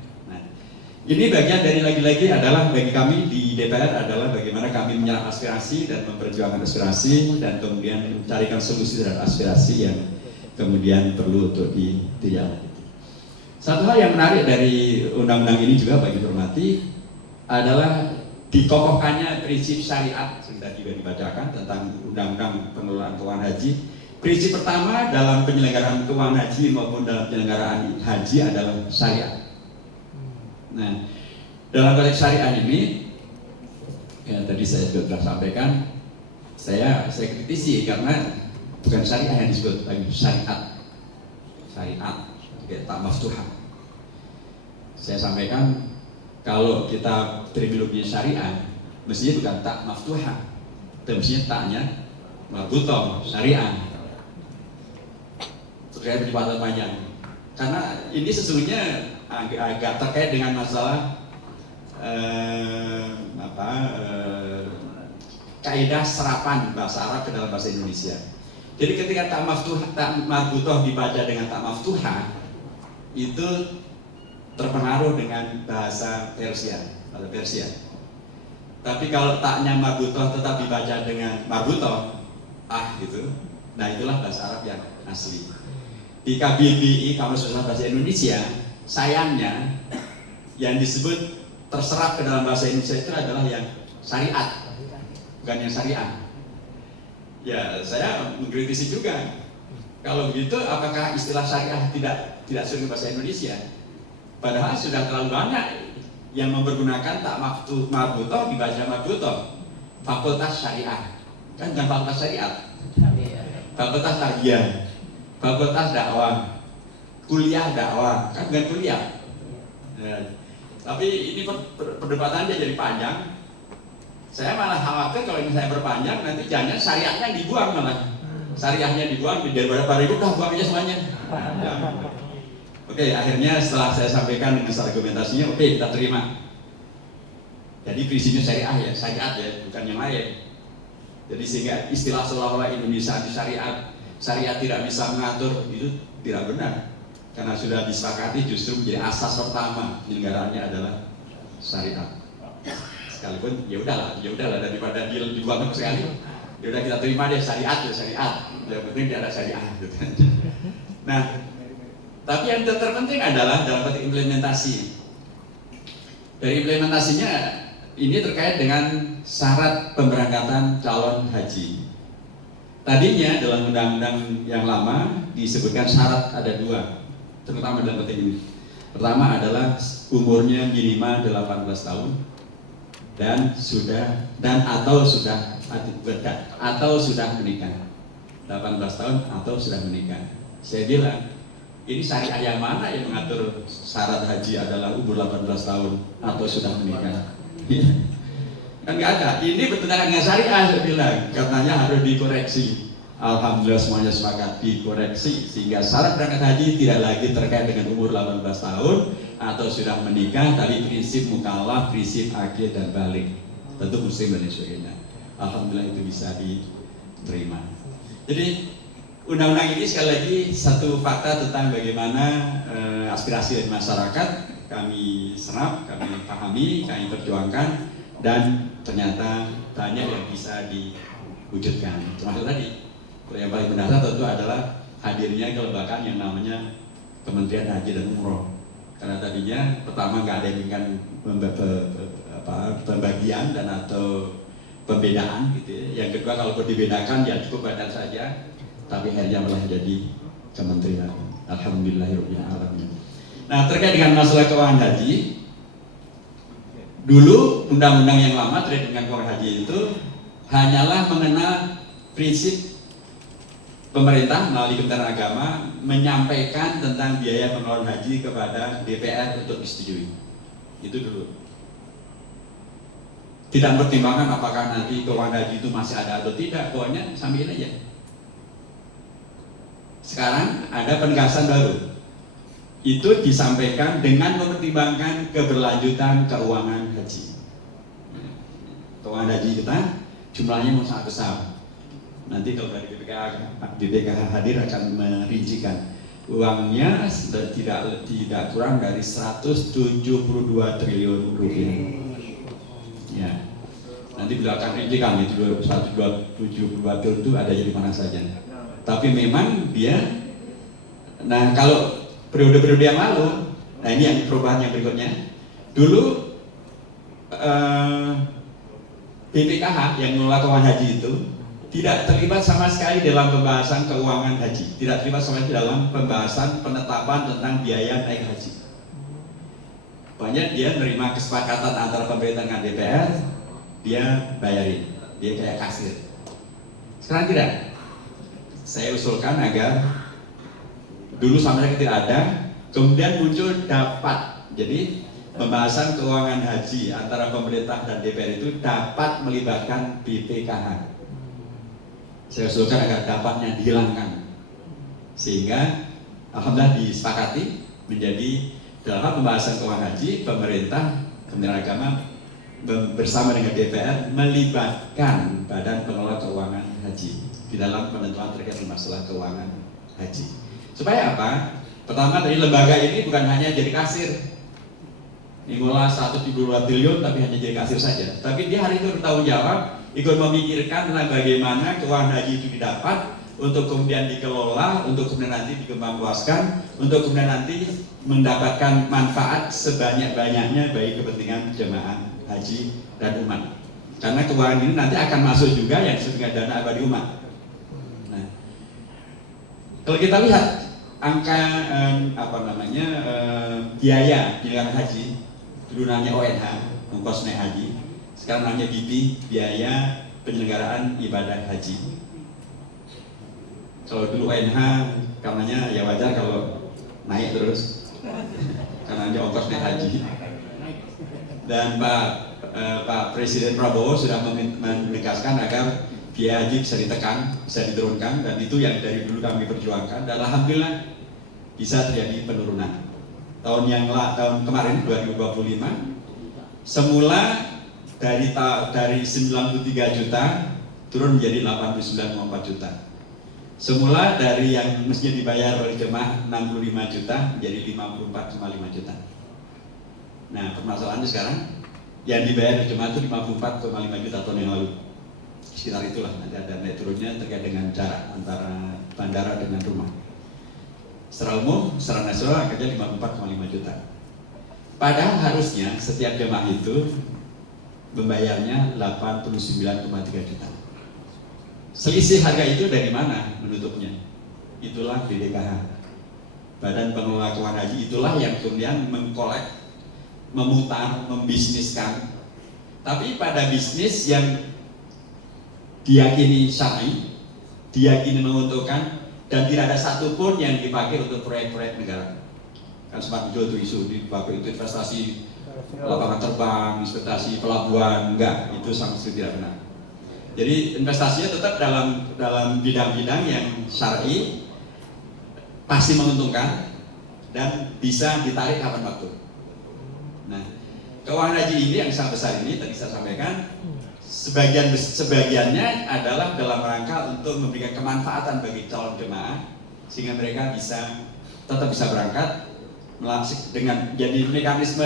Ini bagian dari lagi-lagi adalah bagi kami di DPR adalah bagaimana kami menyerap aspirasi dan memperjuangkan aspirasi dan kemudian mencarikan solusi terhadap aspirasi yang kemudian perlu untuk dijalani. Satu hal yang menarik dari undang-undang ini juga bagi hormati adalah dikokohkannya prinsip syariat, sudah juga dibacakan tentang undang-undang pengelolaan keuangan haji. Prinsip pertama dalam penyelenggaraan keuangan haji maupun dalam penyelenggaraan haji adalah syariat. Nah, dalam konteks syariat ini, ya tadi saya sudah sampaikan, saya kritisi karena bukan syariah yang disebut, tapi syariat, kayak tak maftuhah. Saya sampaikan kalau kita terminologi syariah, mestinya bukan tak maftuhah, tapi mestinya taknya marbutah, syariah. Terkait percepatan panjang. Karena ini sesungguhnya agak terkait dengan masalah kaidah serapan bahasa Arab ke dalam bahasa Indonesia. Jadi ketika tak marbutoh dibaca dengan tak maftuhah, itu terpengaruh dengan bahasa Persia, bahasa Persia. Tapi kalau taknya marbutoh tetap dibaca dengan marbutoh, gitu. Nah itulah bahasa Arab yang asli. Di KBBI, Kamus Besar Bahasa Indonesia, sayangnya yang disebut terserap ke dalam bahasa Indonesia itu adalah yang syariat, bukan yang syariah. Ya, saya mengkritisi juga. Kalau begitu, apakah istilah syariah tidak sering bahasa Indonesia? Padahal sudah terlalu banyak yang mempergunakan tak marbutoh dibaca marbutoh. Fakultas syariah, kan bukan fakultas syariat. Fakultas tarbiyah, fakultas dakwah, kuliah dakwah, kan bukan kuliah. Ya. Tapi ini perdebatannya jadi panjang. Saya malah khawatir kalau ini saya berpanjang nanti jangan syariatnya dibuang malah. Syariahnya dibuang daripada Pak Ibu dah buang aja semuanya. Ya. Oke, akhirnya setelah saya sampaikan dengan argumentasinya, oke kita terima. Jadi prinsipnya syariah ya, syariat ya, bukan yang lain. Jadi sehingga istilah seolah-olah Indonesia anti syariat, syariat tidak bisa mengatur, itu tidak benar. Karena sudah disepakati justru menjadi asas pertama penyelenggaraannya adalah syariat. Sekalipun ya udahlah daripada dibuang sekali, ya udah kita terima deh syariat ya syariat. Yang penting tidak ada syariat. Gitu. Nah, tapi yang terpenting adalah dalam konteks implementasi. Dari implementasinya ini terkait dengan syarat pemberangkatan calon haji. Tadinya dalam undang-undang yang lama disebutkan syarat ada dua, terutama dalam konteks ini. Pertama adalah umurnya minimal 18 tahun atau sudah menikah. 18 tahun atau sudah menikah. Saya bilang, ini syariah yang mana yang mengatur syarat haji adalah umur 18 tahun atau sudah menikah? Kan nggak ada. Ini bertentangan dengan syariah, saya bilang. Katanya harus dikoreksi. Alhamdulillah semuanya sepakat dikoreksi sehingga syarat berangkat haji tidak lagi terkait dengan umur 18 tahun atau sudah menikah, tapi prinsip mukallaf, prinsip akil dan balik, tentu muslim dan sebagainya. Alhamdulillah itu bisa diterima. Jadi undang-undang ini sekali lagi satu fakta tentang bagaimana aspirasi dari masyarakat kami serap, kami pahami, kami perjuangkan, dan ternyata banyak yang bisa diwujudkan. Termasuk tadi yang paling mendasar tentu adalah hadirnya kelembagaan yang namanya Kementerian Haji dan Umroh. Karena tadinya pertama nggak ada yang ingin pembagian dan atau pembedaan gitu ya. Yang kedua kalau dibedakan ya cukup badan saja, tapi akhirnya malah jadi kementerian. Alhamdulillahirabbil alamin. Nah, terkait dengan masalah keuangan haji, dulu undang-undang yang lama terkait dengan keuangan haji itu hanyalah mengenal prinsip pemerintah melalui Kementerian Agama menyampaikan tentang biaya pengelolaan haji kepada DPR untuk disetujui. Itu dulu. Tidak mempertimbangkan apakah nanti keuangan haji itu masih ada atau tidak, pokoknya sambil aja. Sekarang ada penegasan baru. Itu disampaikan dengan mempertimbangkan keberlanjutan keuangan haji. Keuangan haji kita jumlahnya sangat besar. Nanti kalau dari BPKH hadir akan merincikan uangnya tidak kurang dari 172 triliun rupiah. Ya, nanti beliau akan rincikan itu 172 triliun itu ada di mana saja. Tapi memang dia, nah kalau periode-periode yang lalu, nah ini yang perubahan yang berikutnya. Dulu BPKH yang mengelola keuangan haji itu tidak terlibat sama sekali dalam pembahasan keuangan haji, tidak terlibat sama sekali dalam pembahasan penetapan tentang biaya naik haji. Banyak dia menerima kesepakatan antara pemerintah dengan DPR, dia bayarin, dia kayak kasir. Sekarang tidak. Saya usulkan agar dulu sama sekali tidak ada, kemudian muncul dapat. Jadi pembahasan keuangan haji antara pemerintah dan DPR itu dapat melibatkan BPKH. Saya usulkan agar dapatnya dihilangkan, sehingga alhamdulillah disepakati menjadi dalam pembahasan keuangan haji pemerintah, Kementerian Agama bersama dengan DPR melibatkan Badan Pengelola Keuangan Haji di dalam penentuan terkait masalah keuangan haji. Supaya apa? Pertama, dari lembaga ini bukan hanya jadi kasir, mengelola 1,2 triliun tapi hanya jadi kasir saja. Tapi dia hari itu bertanggung jawab, ikut memikirkan bagaimana keuangan haji itu didapat, untuk kemudian dikelola, untuk kemudian nanti dikembangluaskan, untuk kemudian nanti mendapatkan manfaat sebanyak-banyaknya bagi kepentingan jemaah haji dan umat. Karena keuangan ini nanti akan masuk juga yang disebut dengan dana abadi umat. Nah, kalau kita lihat angka biaya penyelenggaraan haji, dulu namanya ONH, ongkos naik haji, sekarang namanya BP, biaya penyelenggaraan ibadah haji. Kalau dulu ONH, karenanya ya wajar kalau naik terus, karena hanya ongkos naik haji. Dan Pak Presiden Prabowo sudah menegaskan agar biaya haji bisa ditekan, bisa diturunkan, dan itu yang dari dulu kami perjuangkan. Dan alhamdulillah bisa terjadi penurunan. Tahun kemarin 2025, semula dari 93 juta turun menjadi 89,4 juta. Semula dari yang mestinya dibayar oleh jemaah 65 juta menjadi 54,5 juta. Nah, permasalahannya sekarang yang dibayar oleh jemaah itu 54,5 juta tahun yang lalu. Sekitar itulah, nanti ada naik turunnya terkait dengan jarak antara bandara dengan rumah. Secara umum, secara nasional angkanya 54,5 juta. Padahal harusnya setiap jemaah itu membayarnya 89,3 juta. Selisih harga itu dari mana menutupnya? Itulah BPKH, Badan Pengelola Keuangan Haji, itulah yang kemudian mengkolek, memutar, membisniskan. Tapi pada bisnis yang diyakini syar'i, diyakini menguntungkan, dan tidak ada satupun yang dipakai untuk proyek-proyek negara. Kan sempat muncul tuh isu dipakai untuk investasi lapangan terbang, investasi pelabuhan, enggak, itu sama sekali tidak benar. Jadi investasinya tetap dalam bidang-bidang yang syar'i, pasti menguntungkan dan bisa ditarik kapan waktu. Nah, keuangan haji ini yang sangat besar ini tadi saya sampaikan, sebagiannya adalah dalam rangka untuk memberikan kemanfaatan bagi calon jemaah sehingga mereka tetap bisa berangkat dengan jadi mekanisme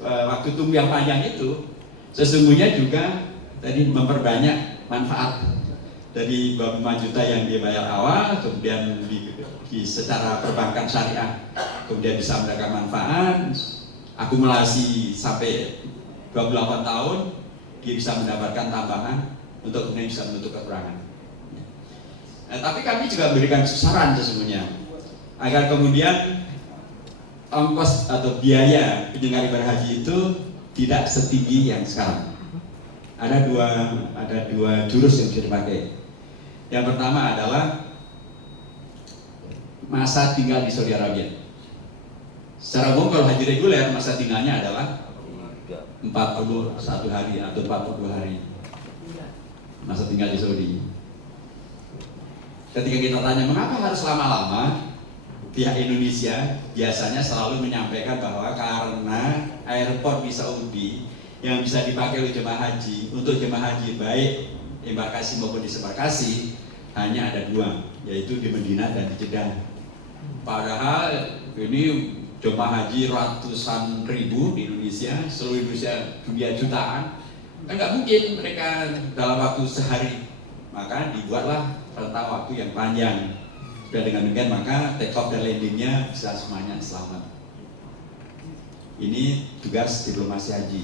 waktu tunggu yang panjang itu sesungguhnya juga tadi memperbanyak manfaat dari 5 juta yang dia bayar awal, kemudian secara perbankan syariah kemudian bisa mendapatkan manfaat, akumulasi sampai 28 tahun dia bisa mendapatkan tambahan untuk kemudian bisa menutup kekurangan. Nah, tapi kami juga memberikan saran sesungguhnya agar kemudian ongkos atau biaya penyelenggaraan ibadah haji itu tidak setinggi yang sekarang. Ada dua jurus yang bisa dipakai. Yang pertama adalah masa tinggal di Saudi Arabia. Secara umum kalau haji reguler masa tinggalnya adalah 41 hari atau 42 hari masa tinggal di Saudi. Ketika kita tanya mengapa harus lama-lama, pihak Indonesia biasanya selalu menyampaikan bahwa karena airport di Saudi yang bisa dipakai oleh jemaah haji untuk jemaah haji baik embarkasi maupun disembarkasi hanya ada 2, yaitu di Madinah dan di Jeddah. Padahal ini jemaah haji ratusan ribu di Indonesia, seluruh Indonesia dunia jutaan, kan nggak mungkin mereka dalam waktu sehari. Maka dibuatlah rentang waktu yang panjang. Dan dengan demikian maka take off dan landingnya bisa semuanya selamat. Ini tugas diplomasi haji.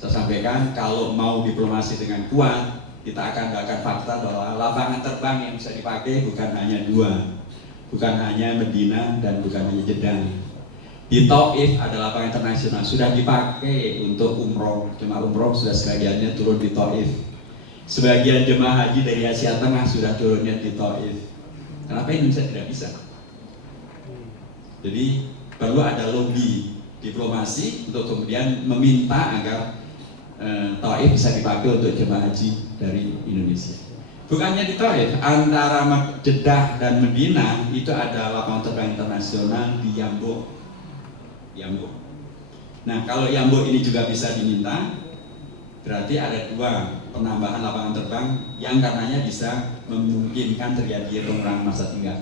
Saya sampaikan kalau mau diplomasi dengan kuat, kita akan mendapatkan fakta bahwa lapangan terbang yang bisa dipakai bukan hanya 2, bukan hanya Madinah dan bukan hanya Jeddah. Di Taif ada lapangan internasional sudah dipakai untuk umroh, jemaah umroh sudah sebagiannya turun di Taif. Sebagian jemaah haji dari Asia Tengah sudah turunnya di Taif. Kenapa Indonesia tidak bisa? Jadi perlu ada lobby diplomasi untuk kemudian meminta agar Taif bisa dipakai untuk jemaah haji dari Indonesia. Bukannya di Taif, antara Jeddah dan Madinah itu ada lapangan terbang internasional di Yambuk. Nah, kalau Yambuk ini juga bisa diminta, Berarti ada 2 penambahan lapangan terbang yang karenanya bisa memungkinkan terjadi pengurangan masa tinggal.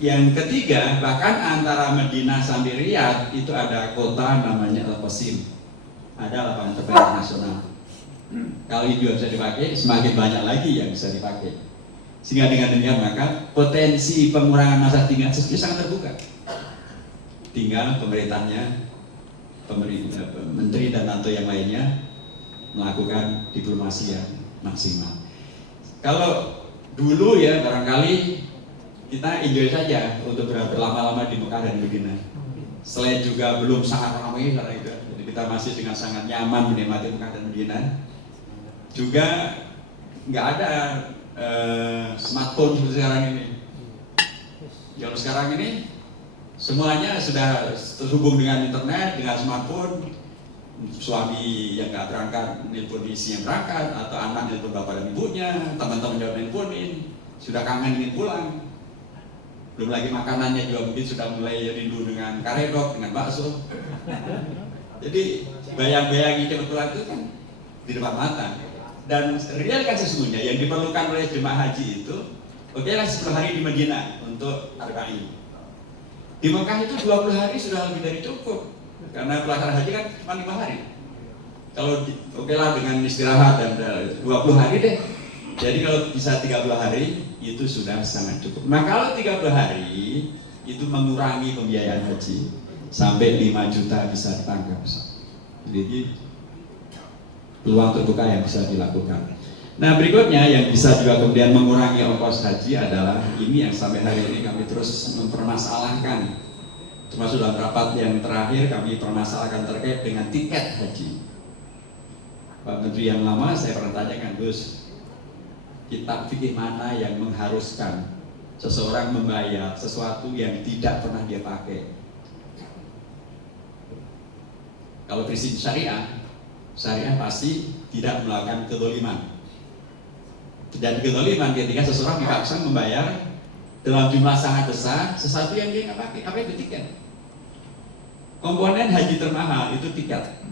Yang ketiga, bahkan antara Madinah sampai Riyadh itu ada kota namanya Al-Qasim. Ada lapangan terbang internasional. Kalau ini juga bisa dipakai, semakin banyak lagi yang bisa dipakai. Sehingga dengan demikian maka potensi pengurangan masa tinggal itu sangat terbuka. Tinggal pemerintahnya, menteri dan atau yang lainnya melakukan diplomasi yang maksimal. Kalau dulu ya barangkali kita enjoy saja untuk berlama-lama di Mekah dan Madinah. Selain juga belum sangat ramai karena itu, jadi kita masih dengan sangat nyaman menikmati Mekah dan Madinah. Juga nggak ada smartphone seperti sekarang ini. Kalau sekarang ini semuanya sudah terhubung dengan internet, dengan smartphone. Suami yang nggak berangkat nelpon istri yang berangkat, atau anak nelpon bapak dan ibunya, teman-teman juga nelponin, sudah kangen ingin pulang. Belum lagi makanannya juga mungkin sudah mulai rindu dengan karedok, dengan bakso. Jadi bayang-bayang cepat pulang itu kan di depan mata. Dan real kan sesungguhnya yang diperlukan oleh jemaah haji itu, oke lah 10 hari di Madinah untuk arba'in. Di Mekah itu 20 hari sudah lebih dari cukup, karena pelaksanaan haji kan cuma 5 hari. Kalau oke lah dengan istirahat dan 20 hari deh. Jadi kalau bisa 30 hari itu sudah sangat cukup. Nah kalau 30 hari itu mengurangi pembiayaan haji sampai 5 juta bisa ditangkap. Jadi peluang terbuka yang bisa dilakukan. Nah berikutnya yang bisa juga kemudian mengurangi ongkos haji adalah ini yang sampai hari ini kami terus mempermasalahkan. Termasuk dalam rapat yang terakhir kami permasalahkan terkait dengan tiket haji. Pak Menteri yang lama saya pernah tanyakan, Gus, kitab fikih mana yang mengharuskan seseorang membayar sesuatu yang tidak pernah dia pakai? Kalau prinsip syariah pasti tidak melakukan kezaliman. Dan kezaliman ketika seseorang dipaksa membayar dalam jumlah sangat besar sesuatu yang dia nggak pakai. Apa itu tiket? Komponen haji termahal itu tiket.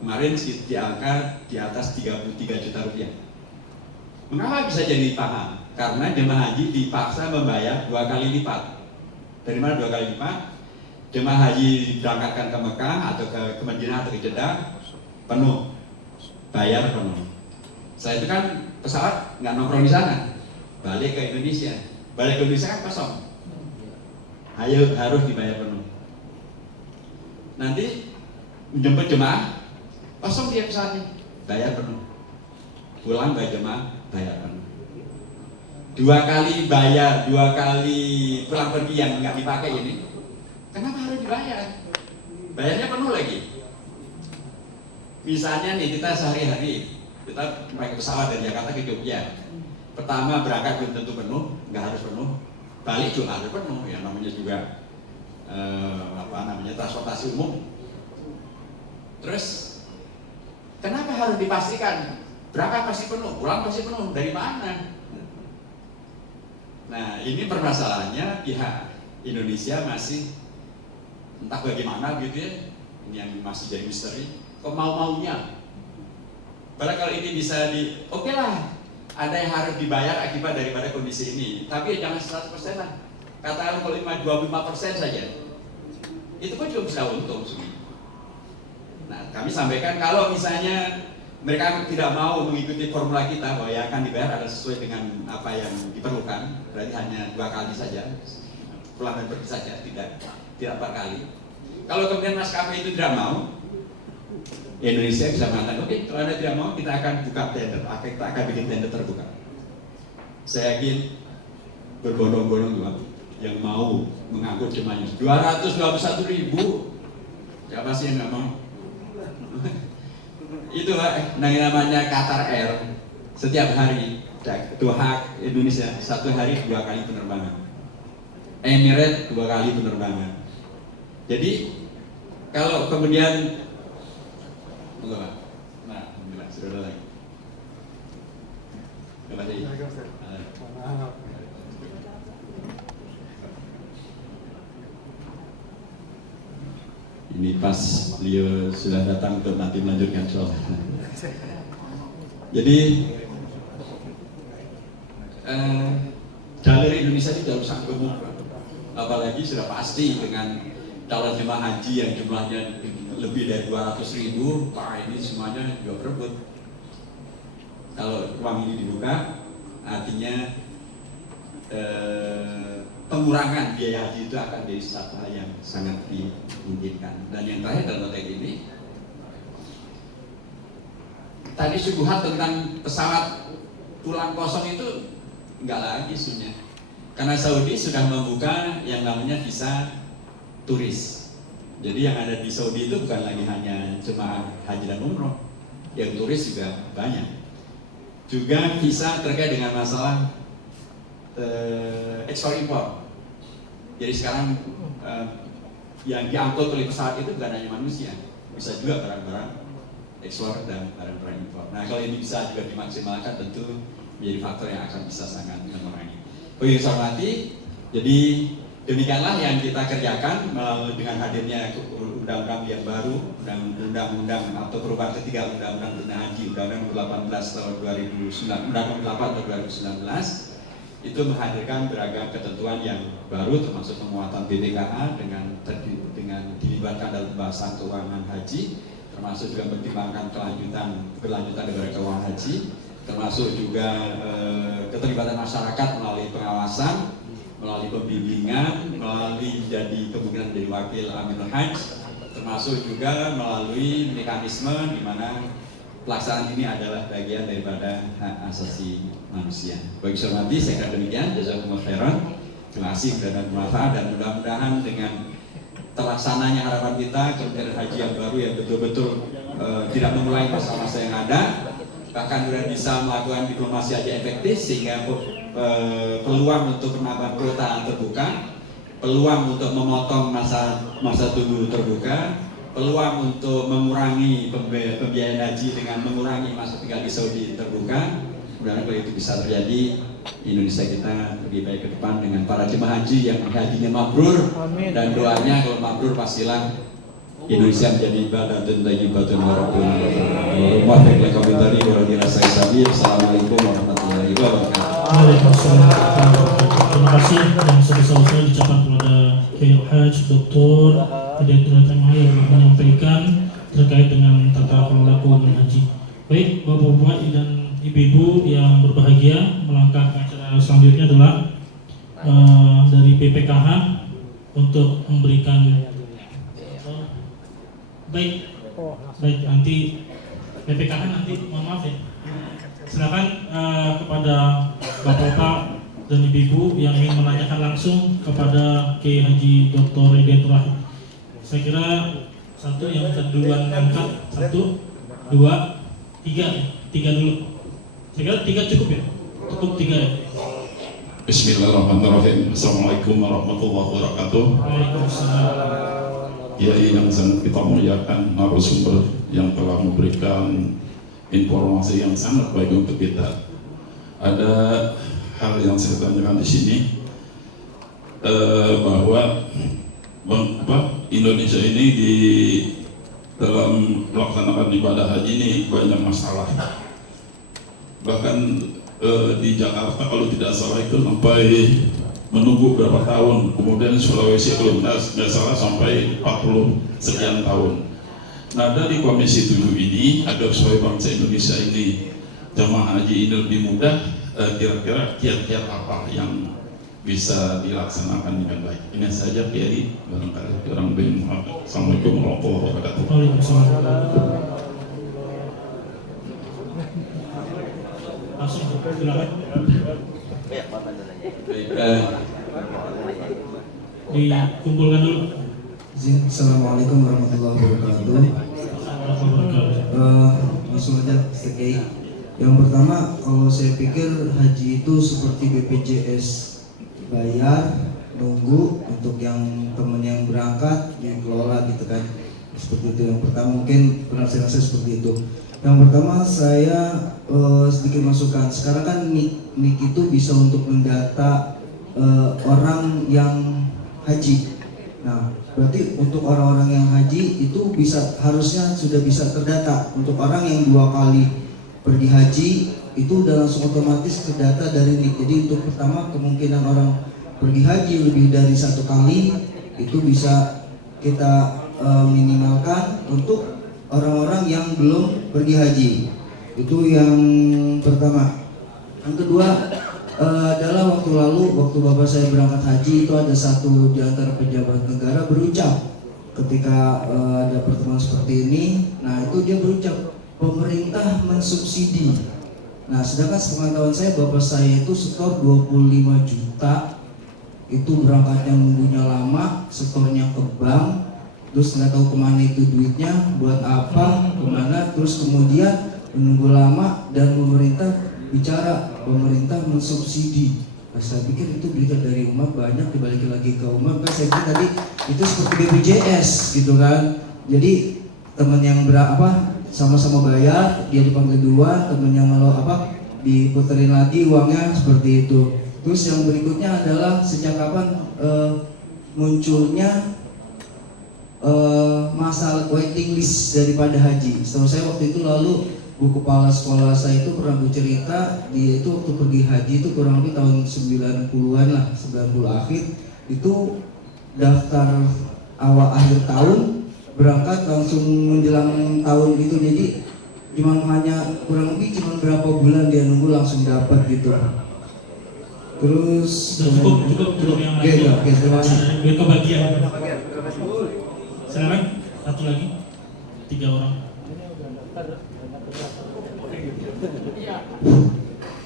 Kemarin di angka di atas 33 juta rupiah. Mengapa bisa jadi paham? Karena jemaah haji dipaksa membayar 2 kali lipat. Dari mana 2 kali lipat? Jemaah haji diberangkatkan ke Mekah atau ke Madinah atau ke Jeddah penuh, bayar penuh. Setelah itu kan pesawat nggak nongkrong di sana, balik ke Indonesia. Balik ke Indonesia kan kosong. Ayo harus dibayar penuh. Nanti menjemput jemaah kosong dia pesawatnya, bayar penuh. Pulang bayar jemaah, bayar penuh. 2 kali bayar, 2 kali pulang pergi yang nggak dipakai ini. Kenapa harus dibayar? Bayarnya penuh lagi. Misalnya nih kita sehari-hari kita naik pesawat dari Jakarta ke Jogja. Pertama berangkat belum tentu penuh, nggak harus penuh. Balik juga harus penuh, ya namanya juga transportasi umum. Terus kenapa harus dipastikan berangkat pasti penuh, pulang pasti penuh? Dari mana? Nah ini permasalahannya pihak Indonesia masih entah bagaimana gitu ya, ini yang masih jadi misteri. Kok mau-maunya? Padahal kalau ini bisa oke lah, ada yang harus dibayar akibat daripada kondisi ini, tapi jangan 100% lah. Katakan kalau 25% saja, itu pun juga bisa untung sebenarnya. Nah, kami sampaikan kalau misalnya mereka tidak mau mengikuti formula kita bahwa yang akan dibayar adalah sesuai dengan apa yang diperlukan, berarti hanya 2 kali saja, pulang dan pergi saja, tidak 4 kali. Kalau kemudian maskapai itu tidak mau, Indonesia bisa mengatakan, oke, kalau Anda tidak mau, kita akan buka tender, kita akan bikin tender terbuka. Saya yakin berbondong-bondong juga yang mau mengangkut jemaahnya 221.000, siapa sih yang nggak mau? Itu namanya Qatar Air, setiap hari Doha Indonesia 1 hari 2 kali penerbangan, Emirates 2 kali penerbangan. Jadi kalau kemudian nah, alhamdulillah sudah ada lagi. Terima kasih. Ini pas beliau sudah datang untuk nanti melanjutkan sholat. Jadi dalil Indonesia itu jauh sangat gemuk, apalagi sudah pasti dengan calon jemaah haji yang jumlahnya lebih dari 200.000, Pak, ini semuanya juga berebut. Kalau ruang ini dibuka, artinya pengurangan biaya haji itu akan jadi satu hal yang sangat dimungkinkan. Dan yang terakhir dalam konteks ini, tadi subuhat tentang pesawat pulang kosong itu enggak lagi isunya, karena Saudi sudah membuka yang namanya visa turis. Jadi yang ada di Saudi itu bukan lagi hanya jemaah haji dan umroh, yang turis juga banyak. Juga visa terkait dengan masalah ekspor impor. Jadi sekarang yang diangkut oleh pesawat itu bukan hanya manusia, bisa juga barang-barang ekspor dan barang-barang impor. Nah, kalau ini bisa juga dimaksimalkan, tentu menjadi faktor yang akan bisa sangat mengurangi. Pemirsa hormati, jadi demikianlah yang kita kerjakan melalui dengan hadirnya undang-undang yang baru, undang-undang atau perubahan ketiga undang-undang tentang haji, undang-undang 18 tahun 2009, undang-undang 8 tahun 2019. Itu menghadirkan beragam ketentuan yang baru, termasuk penguatan BPKH dengan dilibatkan dalam pembahasan keuangan haji, termasuk juga mempertimbangkan keberlanjutan negara keuangan haji, termasuk juga keterlibatan masyarakat melalui pengawasan, melalui pembimbingan, melalui jadi kemungkinan menjadi wakil Amirul Hajj, termasuk juga melalui mekanisme di mana pelaksanaan ini adalah bagian daripada hak asasi manusia. Bagi hormati, saya kira demikian. Jazakumullah khairan. Terima kasih dan bermanfaat, dan mudah-mudahan dengan terlaksananya harapan kita Kementerian Haji yang baru yang betul-betul tidak memulai masa-masa yang ada, bahkan sudah bisa melakukan diplomasi haji efektif sehingga peluang untuk penambahan kuota terbuka, peluang untuk memotong masa tunggu terbuka, peluang untuk mengurangi pembiayaan haji dengan mengurangi masa tinggal di Saudi terbuka. Mudah-mudahan kalau itu bisa terjadi, Indonesia kita lebih baik ke depan dengan para jemaah haji yang hajinya mabrur. Dan doanya kalau mabrur pastilah Indonesia menjadi ibadatun thayyibatun wa rabbuna wa baik komentari wa dirasa sabi. Assalamualaikum warahmatullahi wabarakatuh. Waalaikumsalam warahmatullahi wabarakatuh. Terima kasih yang sebesar-besarnya diucapkan kepada Kiai Haji Dr. Hidayatullah Tamah yang menyampaikan terkait dengan tata kelola keuangan haji. Baik, Bapak-bapak dan Ibu-ibu yang berbahagia, melangkah ke acara selanjutnya adalah dari BPKH untuk memberikan baik nanti BPKH nanti mohon maaf ya. Silakan kepada Bapak-bapak dan Ibu-ibu yang ingin menanyakan langsung kepada Kiai Haji Dr. Hidayatullah. Saya kira satu yang duluan angkat, 1, 2, 3 dulu. Saya kira 3 cukup ya, cukup 3 ya. Bismillahirrahmanirrahim. Assalamualaikum warahmatullahi wabarakatuh. Waalaikumsalam. Kiai yang sangat kita muliakan, narasumber yang telah memberikan informasi yang sangat baik untuk kita. Ada hal yang saya tanyakan di sini, bahwa Indonesia ini di dalam melaksanakan ibadah haji ini banyak masalah. Bahkan di Jakarta kalau tidak salah itu sampai menunggu berapa tahun, kemudian Sulawesi kalau tidak salah sampai 40 sekian tahun. Nah, dari Komisi 7 ini agar supaya bangsa Indonesia ini jamaah haji ini lebih mudah, kira-kira kiat-kiat apa yang bisa dilaksanakan dengan baik? Ini saja Kiai, barangkali kurang lebih. Assalamualaikum warahmatullahi wabarakatuh. Waalaikumsalam. Langsung silakan. Dikumpulkan dulu. Assalamualaikum warahmatullahi wabarakatuh. Langsung aja Kiai. Yang pertama, kalau saya pikir haji itu seperti BPJS, bayar, nunggu untuk yang temen yang berangkat dikelola gitu kan. Seperti itu yang pertama, mungkin penafsiran saya seperti itu. Yang pertama saya sedikit masukan. Sekarang kan NIK itu bisa untuk mendata orang yang haji. Nah, berarti untuk orang-orang yang haji itu harusnya sudah bisa terdata. Untuk orang yang 2 kali pergi haji itu udah langsung otomatis terdata dari NIK. Jadi untuk pertama kemungkinan orang pergi haji lebih dari 1 kali itu bisa kita minimalkan untuk orang-orang yang belum pergi haji. Itu yang pertama. Yang kedua adalah waktu Bapak saya berangkat haji itu ada satu di antara pejabat negara berucap ketika ada pertemuan seperti ini. Nah itu dia berucap pemerintah mensubsidi. Nah sedangkan sepengetahuan saya Bapak saya itu setor 25 juta, itu berangkatnya nunggunya lama, setornya ke bank, terus nggak tahu kemana itu duitnya, buat apa, kemana, terus kemudian menunggu lama dan pemerintah bicara pemerintah mensubsidi. Nah, saya pikir itu berita dari umat banyak dibalik lagi ke umat. Kan saya pikir tadi itu seperti BPJS gitu kan. Jadi teman yang sama-sama bayar, dia dipanggil duluan, teman yang diputerin lagi uangnya seperti itu. Terus yang berikutnya adalah sejak kapan munculnya masalah waiting list daripada haji. Setahu saya waktu itu lalu Bu kepala sekolah saya itu pernah bercerita, dia itu waktu pergi haji itu kurang lebih tahun 90-an lah, 90 akhir itu daftar awal akhir tahun berangkat langsung menjelang tahun itu, jadi hanya kurang lebih cuma berapa bulan dia nunggu langsung dapat gitu. Terus cukup yang lain. Oke, terima kasih. Biar kebagian. Sekarang satu lagi, 3 orang.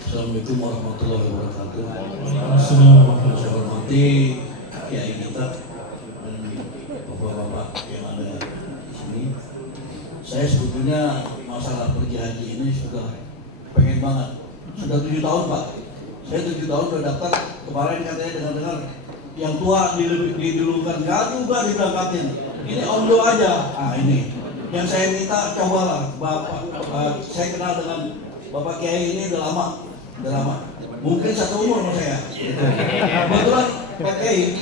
Assalamualaikum warahmatullahi wabarakatuh. Assalamualaikum. Saya hormati kiai kita dan bapak-bapak yang ada di sini. Saya sebetulnya masalah pergi haji ini sudah pengen banget. Sudah 7 tahun Pak. Saya 7 tahun sudah daftar. Kemarin katanya dengar-dengar yang tua didulukan, nggak juga diberangkatin. Ini omdo aja. Ah ini yang saya minta cobalah Bapak. Saya kenal dengan Bapak Kiai ini udah lama. Mungkin satu umur sama saya. Kebetulan Pak Kiai,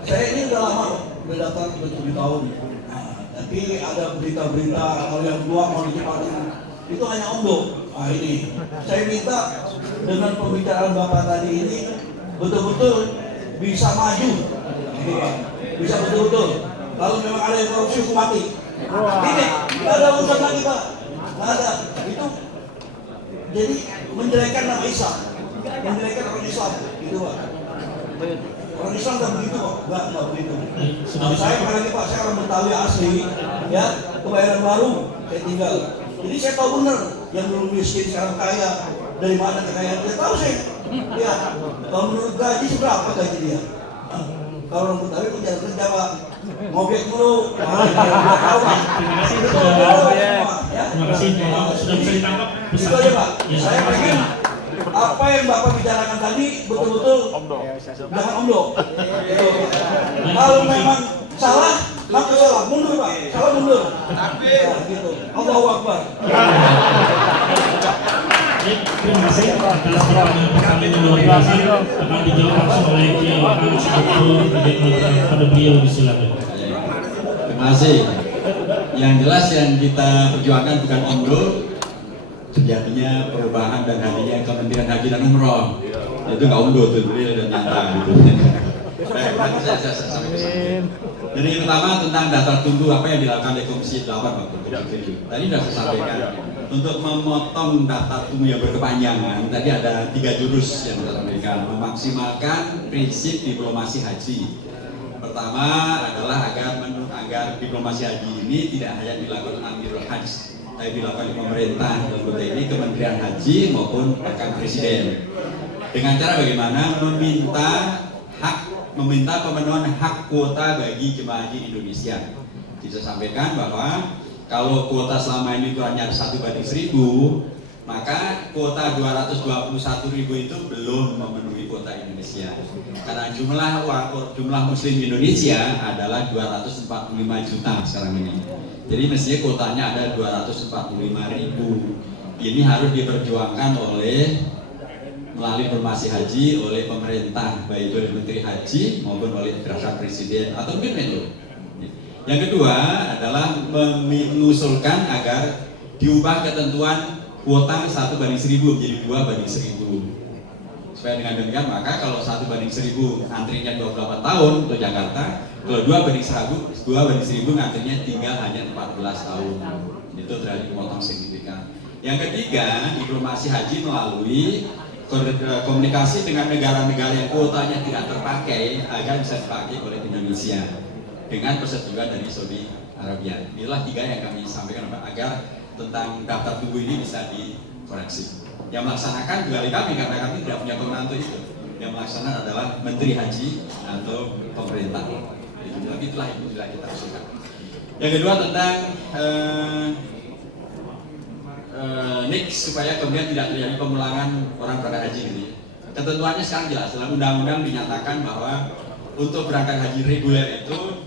saya ini udah lama, udah daftar 7 tahun. Nah, tapi ada berita-berita kalau yang tua mau dicepatin, itu hanya omdo. Nah ini, saya minta dengan pembicaraan Bapak tadi ini betul-betul bisa maju, bisa betul-betul. Kalau memang ada yang korupsi hukum mati. Ini nggak ada urusan lagi Pak, nggak ada. Itu jadi menjelekkan nama Islam, menjelekkan orang Islam, gitu Pak. Orang Islam nggak begitu kok, nggak begitu. Nah, saya apalagi Pak, saya orang Betawi asli, ya Kebayoran Baru saya tinggal. Jadi saya tahu benar yang dulu miskin sekarang kaya, dari mana kekayaan dia tahu saya. Ya, kalau menurut gaji seberapa gaji dia? Kalau orang Betawi pun jangan kerja Pak, ngobek dulu. Terima kasih sudah bisa ditangkap. Itu aja Pak. Saya pengen apa yang Bapak bicarakan tadi betul-betul jangan omdo. Kalau memang salah, maka salah. Mundur Pak. Salah mundur. Gitu. Allahu Akbar. Terima kasih atas pertanyaan pertama yang luar biasa, akan dijawab langsung oleh Kiai Hans pada beliau, disilakan. Terima kasih. Yang jelas yang kita perjuangkan bukan omdo, terjadinya perubahan dan hadirnya Kementerian Haji dan Umroh. Itu nggak omdo tuh, real dan nyata gitu. Jadi yang pertama tentang daftar tunggu apa yang dilakukan oleh Komisi 8 waktu itu. Tadi sudah saya sampaikan, untuk memotong daftar tunggu yang berkepanjangan, tadi ada 3 jurus yang kita sampaikan. Memaksimalkan prinsip diplomasi haji. Pertama adalah agar diplomasi haji ini tidak hanya dilakukan Amirul Hajj, tapi dilakukan oleh pemerintah, ini Kementerian Haji maupun bahkan Presiden. Dengan cara bagaimana meminta pemenuhan hak kuota bagi jemaah haji Indonesia. Bisa sampaikan bahwa kalau kuota selama ini hanya 1/1000, maka kuota 221.000 itu belum memenuhi kuota Indonesia. Karena jumlah Muslim Indonesia adalah 245 juta sekarang ini. Jadi mestinya kuotanya ada 245.000. Ini harus diperjuangkan oleh melalui informasi haji oleh pemerintah, baik oleh Menteri Haji maupun oleh Peraturan Presiden atau mungkin Menlu. Yang kedua adalah mengusulkan agar diubah ketentuan kuota 1:1000 menjadi 2:1000. Supaya dengan demikian maka kalau 1:1000 antrinya 28 tahun untuk Jakarta, kalau 2:1000 antrinya tinggal hanya 14 tahun. Itu terjadi potong signifikan. Yang ketiga, diplomasi haji melalui komunikasi dengan negara-negara yang kuotanya tidak terpakai agar bisa dipakai oleh Indonesia dengan persetujuan dari Saudi Arabia. Inilah 3 yang kami sampaikan Pak, agar tentang daftar tunggu ini bisa dikoreksi. Yang melaksanakan kembali kami karena kami tidak punya kewenangan untuk itu. Yang melaksanakan adalah Menteri Haji atau pemerintah. Tapi itulah yang sudah kita usulkan. Yang kedua tentang NIK supaya kemudian tidak terjadi pemulangan orang berangkat haji gitu ya. Ketentuannya sekarang jelas dalam undang-undang dinyatakan bahwa untuk berangkat haji reguler itu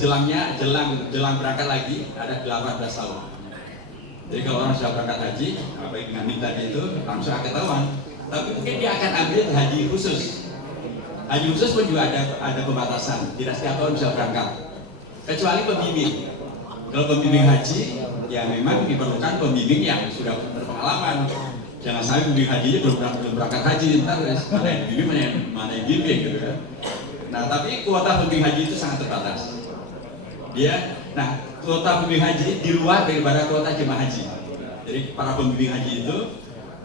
jelang berangkat lagi ada 18 tahun. Jadi kalau orang sudah berangkat haji, baik dengan NIK tadi itu langsung akan ketahuan. Tapi mungkin dia akan ambil haji khusus. Haji khusus pun juga ada pembatasan, tidak setiap tahun bisa berangkat. Kecuali pembimbing. Kalau pembimbing haji, ya memang diperlukan pembimbing yang sudah berpengalaman. Jangan sampai pembimbing hajinya belum berangkat haji, ntar mana yang bimbing, mana yang bimbing gitu kan. Nah, tapi kuota pembimbing haji itu sangat terbatas. Kuota pembimbing haji di luar daripada kuota jemaah haji. Jadi para pembimbing haji itu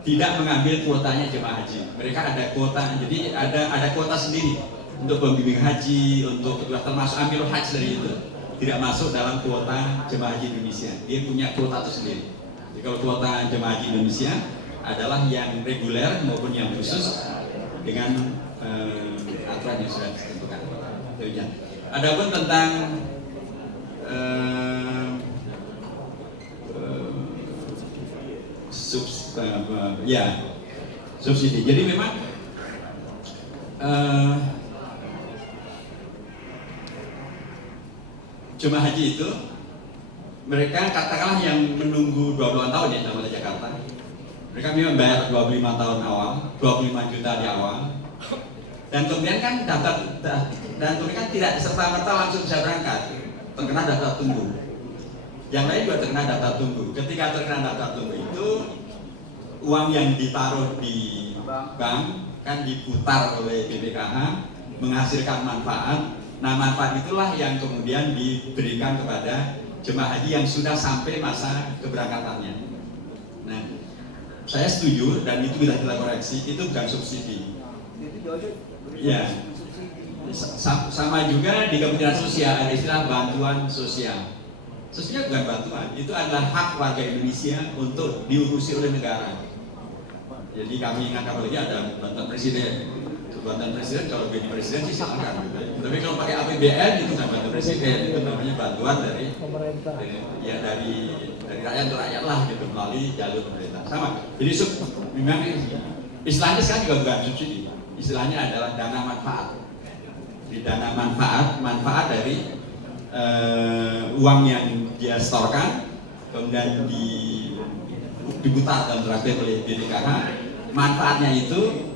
tidak mengambil kuotanya jemaah haji. Mereka ada kuota, jadi ada kuota sendiri untuk pembimbing haji, untuk termasuk amil haji dari itu tidak masuk dalam kuota jemaah haji Indonesia. Dia punya kuota tersendiri. Jadi kalau kuota jemaah haji Indonesia adalah yang reguler maupun yang khusus dengan aturan yang sudah ditentukan. Adapun tentang subsidi. Jadi memang jemaah haji itu mereka katakanlah yang menunggu 20 tahun ya dalam Jakarta. Mereka memang bayar 25 tahun awal, 25 juta di awal. Dan kemudian kan mereka tidak serta-merta langsung bisa berangkat, terkena daftar tunggu. Yang lain juga terkena daftar tunggu. Ketika terkena daftar tunggu itu uang yang ditaruh di bank kan diputar oleh BPKH menghasilkan manfaat. Nah, manfaat itulah yang kemudian diberikan kepada jemaah haji yang sudah sampai masa keberangkatannya. Nah, saya setuju dan itu bisa kita koreksi, itu bukan subsidi. Ya, sama juga di Kementerian Sosial ada istilah bantuan sosial. Sosial bukan bantuan, itu adalah hak warga Indonesia untuk diurusi oleh negara. Jadi kami ingat apalagi ada bantuan presiden. Bantuan presiden kalau jadi presiden sih silakan. Tapi kalau pakai APBN itu bukan bantuan presiden, itu namanya bantuan dari pemerintah. Ya dari rakyat untuk rakyat lah gitu melalui jalur pemerintah. Sama. Jadi memang istilahnya sekarang juga bukan subsidi. Istilahnya adalah dana manfaat. Di dana manfaat dari uang yang dia setorkan kemudian diputar dan terakhir oleh BPKH. Manfaatnya itu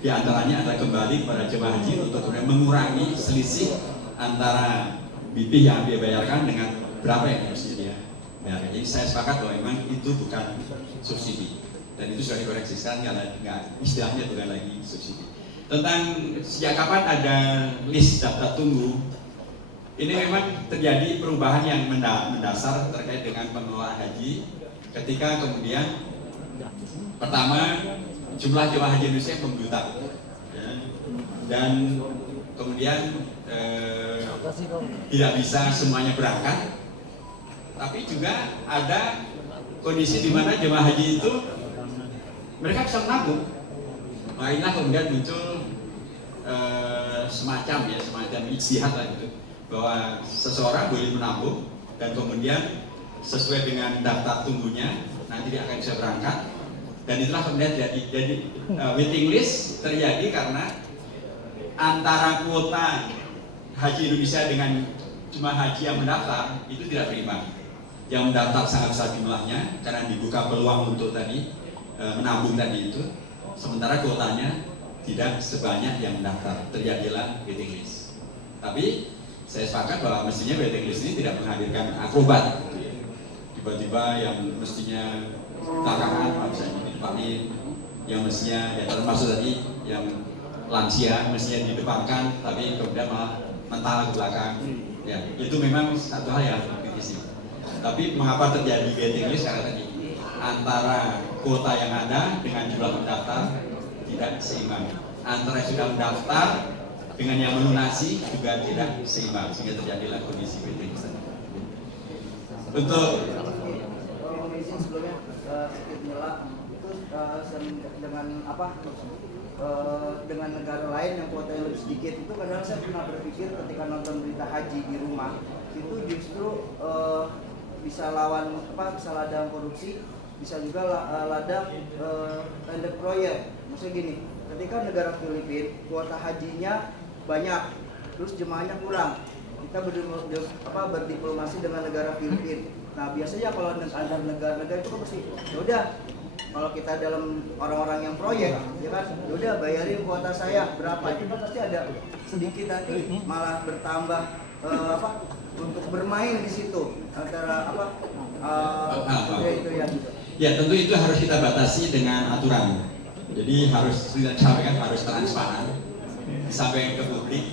diantaranya adalah kembali kepada jemaah haji untuk kemudian mengurangi selisih antara BP yang dia bayarkan dengan berapa yang harus dia bayarkan. Jadi saya sepakat bahwa memang itu bukan subsidi dan itu sudah dikoreksi sekarang istilahnya bukan lagi subsidi. Tentang sejak kapan ada list daftar tunggu, ini memang terjadi perubahan yang mendasar terkait dengan pengelolaan haji ketika kemudian pertama jumlah jemaah haji Indonesia membludak ya, dan kemudian tidak bisa semuanya berangkat, tapi juga ada kondisi di mana jemaah haji itu mereka bisa menabung. Makanya kemudian muncul semacam ijtihad lah gitu, bahwa seseorang boleh menabung dan kemudian sesuai dengan daftar tunggunya nanti dia akan bisa berangkat. Dan itulah kemudian jadi waiting list terjadi karena antara kuota haji Indonesia dengan jemaah haji yang mendaftar itu tidak berimbang. Yang mendaftar sangat besar jumlahnya karena dibuka peluang untuk tadi menabung tadi itu, sementara kuotanya tidak sebanyak yang mendaftar, terjadilah waiting list. Tapi saya sepakat bahwa mestinya waiting list ini tidak menghadirkan akrobat. Tiba-tiba yang mestinya belakangan misalnya di depanin, yang mestinya ya termasuk tadi yang lansia mestinya didepankan, tapi kemudian malah mental ke belakang. Ya, itu memang satu hal yang kritisi. Tapi mengapa terjadi waiting list karena tadi antara kuota yang ada dengan jumlah pendaftar tidak seimbang, antara yang sudah mendaftar dengan yang melunasi juga tidak seimbang, sehingga terjadilah kondisi waiting list. Untuk sebelumnya sedikit nyela itu dengan apa dengan negara lain yang kuotanya lebih sedikit itu kadang saya pernah berpikir ketika nonton berita haji di rumah itu justru bisa ladang korupsi, bisa juga ladang tender proyek. Maksudnya gini, ketika negara Filipina kuota hajinya banyak, terus jemaahnya kurang, kita berdiplomasi dengan negara Filipina. Nah biasanya kalau antar negara-negara itu kan pasti, yaudah kalau kita dalam orang-orang yang proyek, ya kan, yaudah bayarin kuota saya berapa, itu kan pasti ada sedikit nanti malah bertambah untuk bermain di situ antara itu ya. Ya tentu itu harus kita batasi dengan aturan. Jadi harus tidak disampaikan, harus transparan, disampaikan ke publik,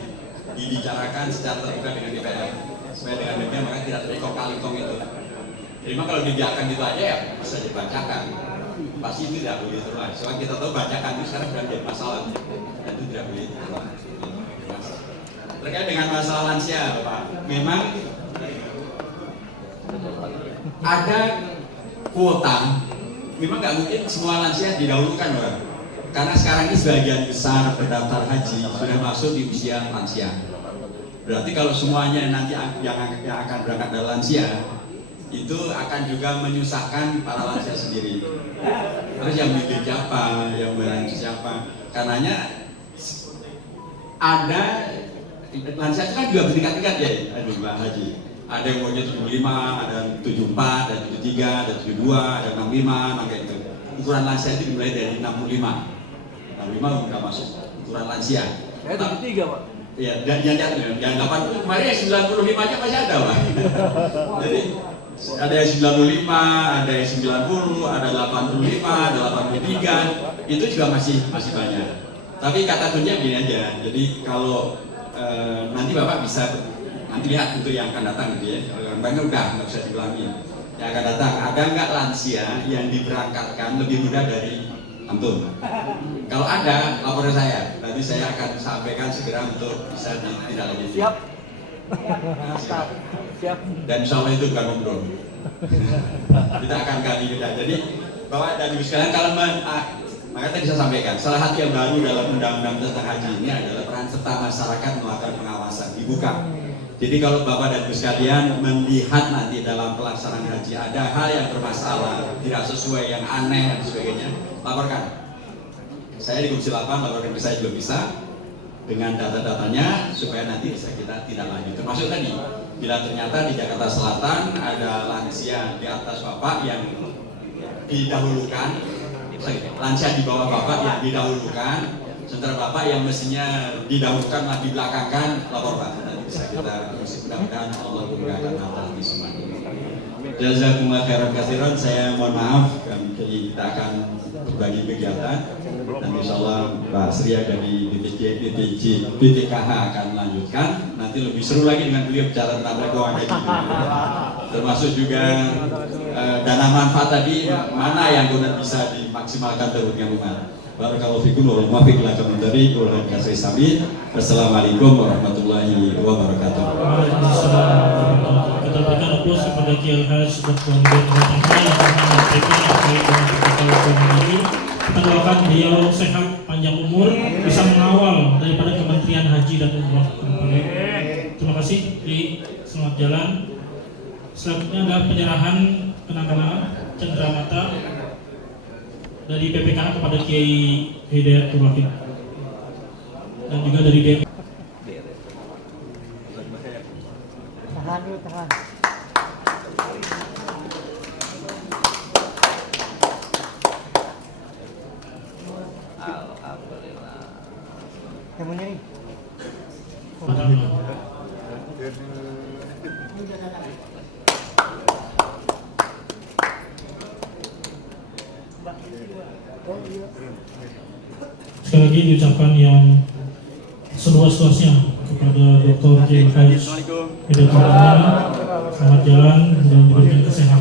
dibicarakan secara terbuka dengan DPR. Supaya dengan demikian maka tidak terjadi kong-kali-kong itu. Jadi kalau dibiarkan gitu aja ya bisa dibacakan. Pasti itu tidak boleh terulang. Soalnya kita tahu bacakan itu sekarang sudah menjadi masalah, dan itu tidak boleh terulang. Terkait dengan masalah lansia, Pak, memang ada kuota. Memang nggak mungkin semua lansia didahulukan, Pak. Karena sekarang ini sebagian besar pendaftar haji sudah masuk di usia lansia. Berarti kalau semuanya nanti yang akan berangkat dari lansia itu akan juga menyusahkan para lansia sendiri. Terus yang bimbing siapa, yang berangkat siapa? Karenanya ada lansia itu kan juga bertingkat-tingkat ya, aduh Mbak Haji. Ada yang maunya 75, ada 74, ada 73, ada 72, ada 65, maka itu. Ukuran lansia itu dimulai dari 65. 65 udah masuk ukuran lansia. Saya 73, Pak. Iya, dan yang 80 kemarin yang 95 aja masih ada, Pak. Jadi ada yang 95, ada yang 90, ada 85, ada 83, itu juga masih banyak. Tapi kata kuncinya begini aja. Jadi kalau nanti Bapak bisa nanti lihat untuk yang akan datang gitu ya. Banyak udah nggak usah diulangi. Yang akan datang ada nggak lansia yang diberangkatkan lebih mudah dari antum? Kalau ada, laporan saya. Nanti saya akan sampaikan segera untuk bisa ditindaklanjuti. Siap. Nah, Siap. Dan insya Allah itu bukan ngobrol. Kita akan gali kita. Jadi Bapak dan Ibu sekalian, kalau maka tadi saya sampaikan, salah satu yang baru dalam undang-undang tentang haji ini adalah peran serta masyarakat melakukan pengawasan dibuka. Jadi kalau Bapak dan Ibu sekalian melihat nanti dalam pelaksanaan haji ada hal yang bermasalah, tidak sesuai, yang aneh dan sebagainya, laporkan. Saya di Komisi 8 laporkan ke saya juga bisa dengan data-datanya supaya nanti bisa kita tidak lanjut. Termasuk tadi, bila ternyata di Jakarta Selatan ada lansia di atas Bapak yang didahulukan, lansia di bawah Bapak yang didahulukan, sementara Bapak yang mestinya didahulukan malah dibelakangkan, lapor Pak. Nanti bisa kita mudah-mudahan Allah memudahkan hal ini semua. Jazakumullah khairan katsiran. Saya mohon maaf, kita akan berbagi kegiatan dan insya Allah Pak Surya dari BPKH akan melanjutkan. Nanti lebih seru lagi dengan beliau bicara tentang rekor haji, termasuk juga dana manfaat tadi mana yang kemudian bisa dimaksimalkan untuk umat. Barakallahu fikum wa muwaffiq lakum dari Quran kasih sami. Wassalamualaikum warahmatullahi wabarakatuh. Kita berikan aplaus kepada Kiai Haji Dr. Muhammad yang telah menyampaikan apa yang kita ini. Kita doakan beliau sehat, panjang umur, bisa mengawal daripada Kementerian Haji dan Umrah. Terima kasih, selamat jalan. Selanjutnya adalah penyerahan kenang-kenangan cenderamata dari BPKH kepada Kiai Hidayatul Wahid dan juga dari BPKH. Tahan. Sekali lagi diucapkan yang seluas-luasnya kepada Dr. J. Haj Hidayatullah, selamat jalan dan diberikan kesehatan.